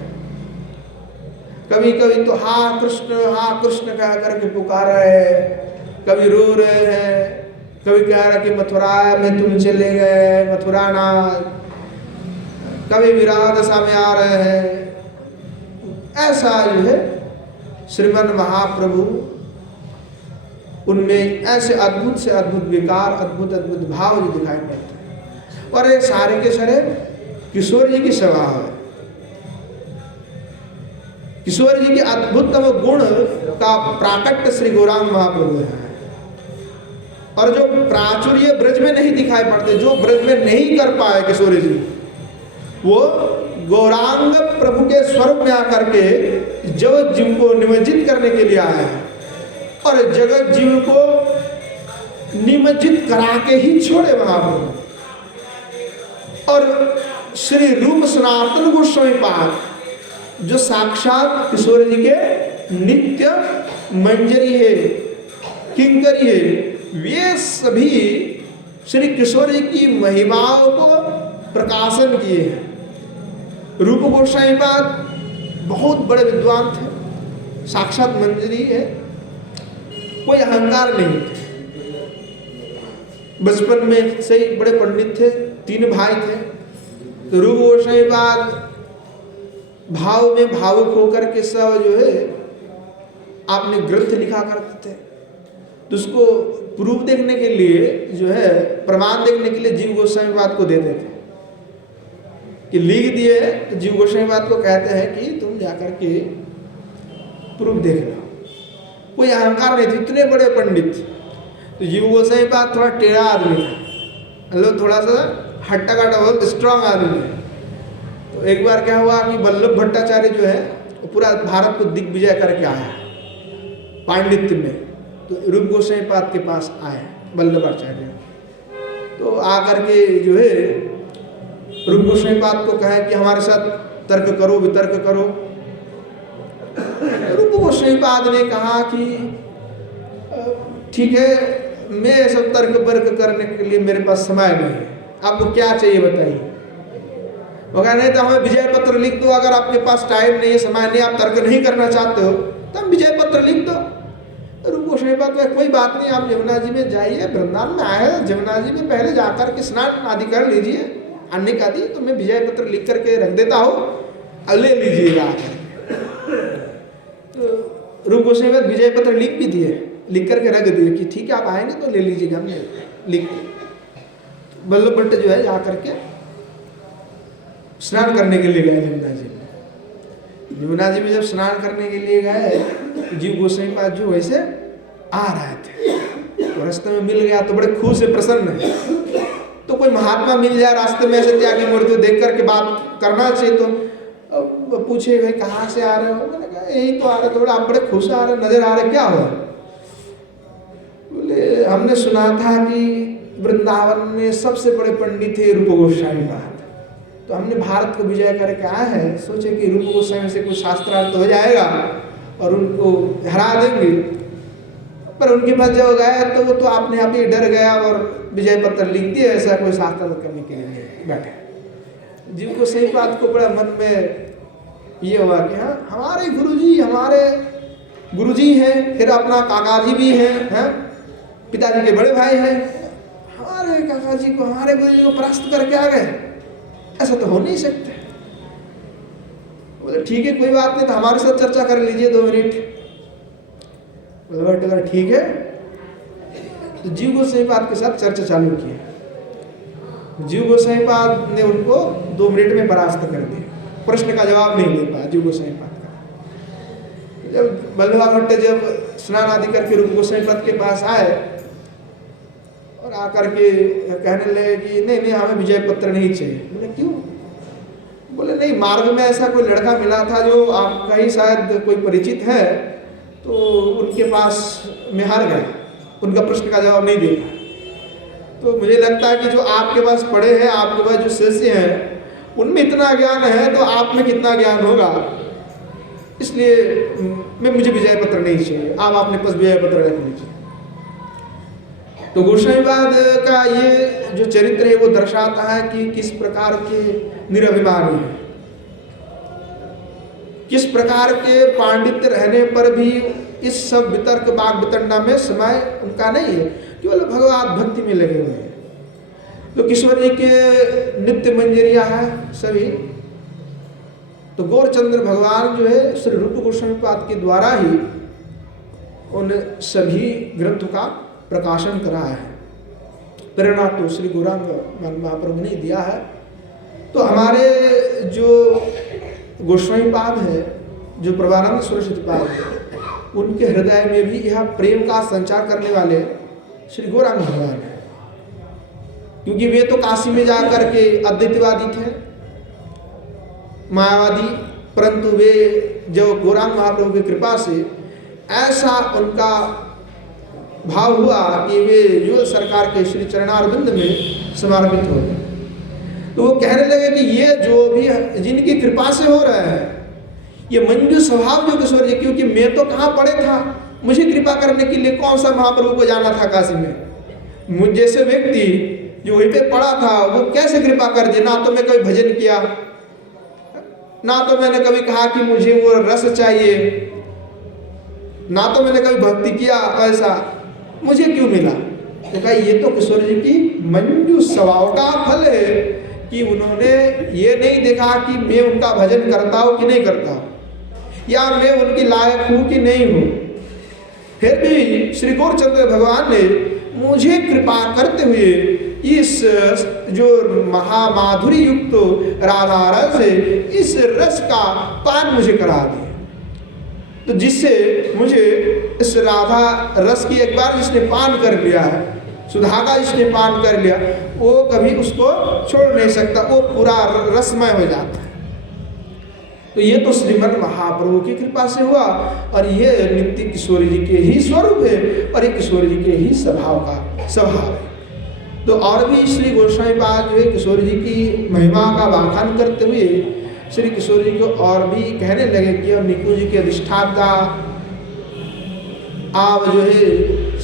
कभी कभी तो हाँ कृष्ण कह करके पुकार रहे हैं, कभी रो रहे हैं, कभी कह रहे कि मथुरा में तुम चले गए, मथुरा नाथ, कभी विरह दशा में आ रहे हैं। ऐसा जो है श्रीमन महाप्रभु उनमें ऐसे अद्भुत से अद्भुत विकार, अद्भुत अद्भुत भाव जो दिखाई पड़ते हैं। और ये सारे के सारे किशोर जी की स्वभाव है। किशोर जी के अद्भुततम गुण का प्राकट्य श्री गौरांग महाप्रभु है। और जो प्राचुर्य ब्रज में नहीं दिखाई पड़ते, जो ब्रज में नहीं कर पाए किशोर जी, वो गौरांग प्रभु के स्वरूप में आकर के जगत जीव को निमज्जित करने के लिए आए हैं और जगत जीव को निमज्जित करा के ही छोड़े महाप्रभु। और श्री रूप सनातन गोस्वामी पाद जो साक्षात किशोर जी के नित्य मंजरी है, किंकरी है, वे सभी श्री किशोर जी की महिमाओं को प्रकाशन किए हैं। रूप गोस्वामी पाद बहुत बड़े विद्वान थे, साक्षात मंजरी है, कोई अहंकार नहीं थे। बचपन में से ही बड़े पंडित थे, 3 भाई थे। तो रूप गोस्वामी पाद भाव में भावुक होकर के सब जो है आपने ग्रंथ लिखा करते थे। तो उसको प्रूफ देखने के लिए जो है, प्रमाण देखने के लिए जीव गोस्वामी पाद को देते थे कि लिख दिए, तो जीव गोस्वामी पाद को कहते हैं कि तुम जाकर के प्रूफ देख लो। कोई अहंकार नहीं थे, इतने बड़े पंडित। तो जीव गोस्वामी पाद थोड़ा टेढ़ा आदमी था, मतलब थोड़ा सा हट्टा कट्टा, बहुत स्ट्रांग आदमी है। तो एक बार क्या हुआ कि वल्लभ भट्टाचार्य जो है वो पूरा भारत को दिग्विजय करके आया पांडित्य में। तो रूप गोस्वामी पाद के पास आए वल्लभाचार्य, तो आकर के जो है रूप गोस्वामी पाद को कहे कि हमारे साथ तर्क करो, वितर्क करो। रूप गोस्वामी पाद ने कहा कि ठीक है, मैं सब तर्क वर्क करने के लिए मेरे पास समय नहीं है, आपको क्या चाहिए बताइए। वो कहा नहीं तो हमें विजय पत्र लिख दो, अगर आपके पास टाइम नहीं है, समय नहीं, आप तर्क नहीं करना चाहते हो तो हम विजय पत्र लिख दो। रूप गोस्वामी पाद कहा कोई बात नहीं, आप जमुना जी में जाइए, वृंदावन में आए, जमुना जी में पहले जाकर के स्नान आदि कर लीजिए, अन्य का दी, तो मैं विजय पत्र लिख करके रख देता हूँ, अब ले लीजिएगा आकर। तो रूप गोस्वामी पाद विजय पत्र लिख भी दिए, लिख करके रख दिए कि ठीक है आप आएंगे तो ले लीजिएगा, हमने लिख दिया। वल्लभ भट्ट जो है जाकर के स्नान करने के लिए गए जमुना जी में। जमुना जी में जब स्नान करने के लिए गए, जीव गोस्वामी पाद जो वैसे आ रहे थे, तो रास्ते में मिल गया तो बड़े खुश से प्रसन्न है। तो कोई महात्मा मिल जाए रास्ते में ऐसे त्यागी मूर्ति देख करके बात करना चाहिए, तो पूछे भाई कहाँ से आ रहे हो, मैंने कहा यही तो आ रहे, तो आप बड़े खुश आ रहे नजर आ रहे, क्या हुआ? बोले हमने सुना था कि वृंदावन में सबसे बड़े पंडित थे रूप गोस्वामी पाद, तो हमने भारत को विजय करके आए हैं, सोचे कि रूप गोस्वामी से कुछ शास्त्रार्थ हो जाएगा और उनको हरा देंगे। पर उनके पास जब गए तो वो तो अपने आप ही डर गया और विजय पत्र लिख दिया, ऐसा कोई शास्त्रार्थ करने के लिए बैठे। जीव गोस्वामी पाद को बड़ा मन में ये हुआ कि हाँ हमारे गुरुजी हैं, फिर अपना काका जी भी हैं, पिताजी के बड़े भाई हैं, हमारे काका जी को, हमारे गुरुजी को परास्त करके आ गए, ऐसा तो हो नहीं सकता। बोले ठीक है कोई बात नहीं, तो हमारे साथ चर्चा कर लीजिए 2 मिनट। बोले ठीक है। तो जीव गोस्वामी पाद के साथ चर्चा चालू की। जीव गोस्वामी पाद ने उनको 2 मिनट में परास्त कर दिया, प्रश्न का जवाब नहीं दे पाया जीव गोस्वामी पाद का। जब वल्लभ भट्ट जब स्नान आदि करके रूप गोस्वामी पाद के पास आए और आकर के कहने लगे कि नहीं हमें विजय पत्र नहीं चाहिए। बोले क्यों? बोले नहीं, मार्ग में ऐसा कोई लड़का मिला था जो आपका ही शायद कोई परिचित है, तो उनके पास मैं हार गया, उनका प्रश्न का जवाब नहीं दे पाया। तो मुझे लगता है कि जो आपके पास पढ़े हैं, आपके पास जो शिष्य हैं, उनमें इतना ज्ञान है तो आप में कितना ज्ञान होगा, इसलिए मुझे विजय पत्र नहीं चाहिए, आप अपने पास विजय पत्र रख लीजिए। तो गोस्वामी पाद का ये जो चरित्र है वो दर्शाता है कि किस प्रकार के निरभिमानी है, किस प्रकार के पांडित्य रहने पर भी इस सब वितर्क बाग वितंडा में समय उनका नहीं है, केवल भगवत भक्ति में लगे हुए हैं। तो किशोर जी के नित्य मंजरिया है सभी। तो गौरचंद्र भगवान जो है श्री रूप गोस्वामी पाद के द्वारा ही उन सभी ग्रंथों का प्रकाशन करा है। प्रेरणा तो श्री गौरांग महाप्रभु ने दिया है। तो हमारे जो गोस्वामी पाद है, जो प्रभानंद सरस्वती पाद है, उनके हृदय में भी यह प्रेम का संचार करने वाले श्री गौरांग भगवान है। क्योंकि वे तो काशी में जाकर के अद्वैतवादी थे, मायावादी, परंतु वे जो गौरांग महाप्रभु की कृपा से ऐसा उनका भाव हुआ कि वे युगल सरकार के श्री चरणारविंद में समर्पित हो गए। तो वो कहने लगे कि ये जो भी जिनकी कृपा से हो रहा है, ये मंजू स्वभाव जो किशोर जी, क्योंकि मैं तो कहाँ पड़े था, मुझे कृपा करने के लिए कौन सा महाप्रभु को जाना था काशी में। मुझ जैसे व्यक्ति जो वहीं पे पड़ा था वो कैसे कृपा कर दे। ना तो मैं कभी भजन किया, ना तो मैंने कभी कहा कि मुझे वो रस चाहिए, ना तो मैंने कभी भक्ति किया, ऐसा मुझे क्यों मिला। तो कहा ये तो किशोर जी की मंजू स्वभाव का फल है कि कि उन्होंने ये नहीं देखा कि मैं उनका भजन करता हूँ कि नहीं करता हूँ, या मैं उनकी लायक हूँ कि नहीं हूँ। फिर भी श्री गौरचंद्र भगवान ने मुझे कृपा करते हुए इस जो महामाधुरी युक्त राधा रस है, इस रस का पान मुझे करा दिया। तो जिससे मुझे इस राधा रस की एक बार जिसने पान कर लिया है, सुधा का जिसने पान कर लिया, वो कभी उसको छोड़ नहीं सकता, वो पूरा रसमय हो जाता है। तो ये तो श्रीमद् महाप्रभु की कृपा से हुआ, और ये नित्य किशोर जी के ही स्वरूप है, और ये किशोर जी के ही स्वभाव है। तो और भी श्री गोस्वामी पाद जो है किशोर जी की महिमा का वाखान करते हुए श्री किशोर जी को और भी कहने लगे कि अब निकुंज जी के अधिष्ठाता आप जो है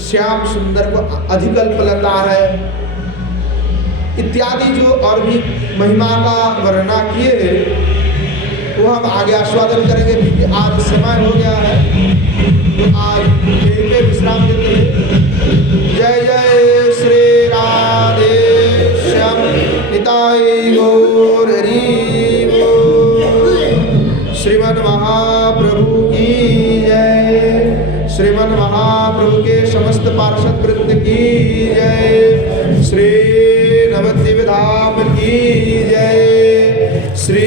श्याम सुंदर को अधिकल्पलता है इत्यादि जो और भी महिमा का वर्णना किए हैं, वो हम आगे आस्वादन करेंगे, क्योंकि आज समय हो गया है। तो आज यहीं पे विश्राम देते हैं। जय जय श्री राधे श्याम निताई गौर हरि बोल। श्रीमद् महाप्रभु की जय। श्रीमद् महाप्रभु के समस्त पार्षद वृंद की जय। श्री नवद्वीप धाम की जय। श्री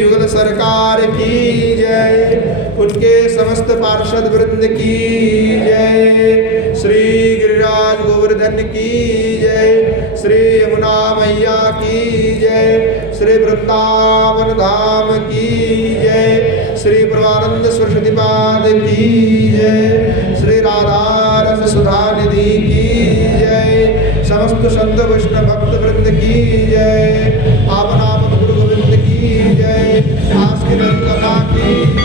युगल सरकार की जय। उनके समस्त पार्षद वृंद की जय। श्री गिरिराज गोवर्धन की जय। श्री यमुना मैया की जय। श्री वृंदावन धाम की जय। श्री परमानंद सरस्वती पाद की जय। श्री राधा रस सुधा निधि की जय। समस्त संत वैष्णव भक्त वृंद की जय। आप नाम गुरु गोविंद की जय। आज की कथा की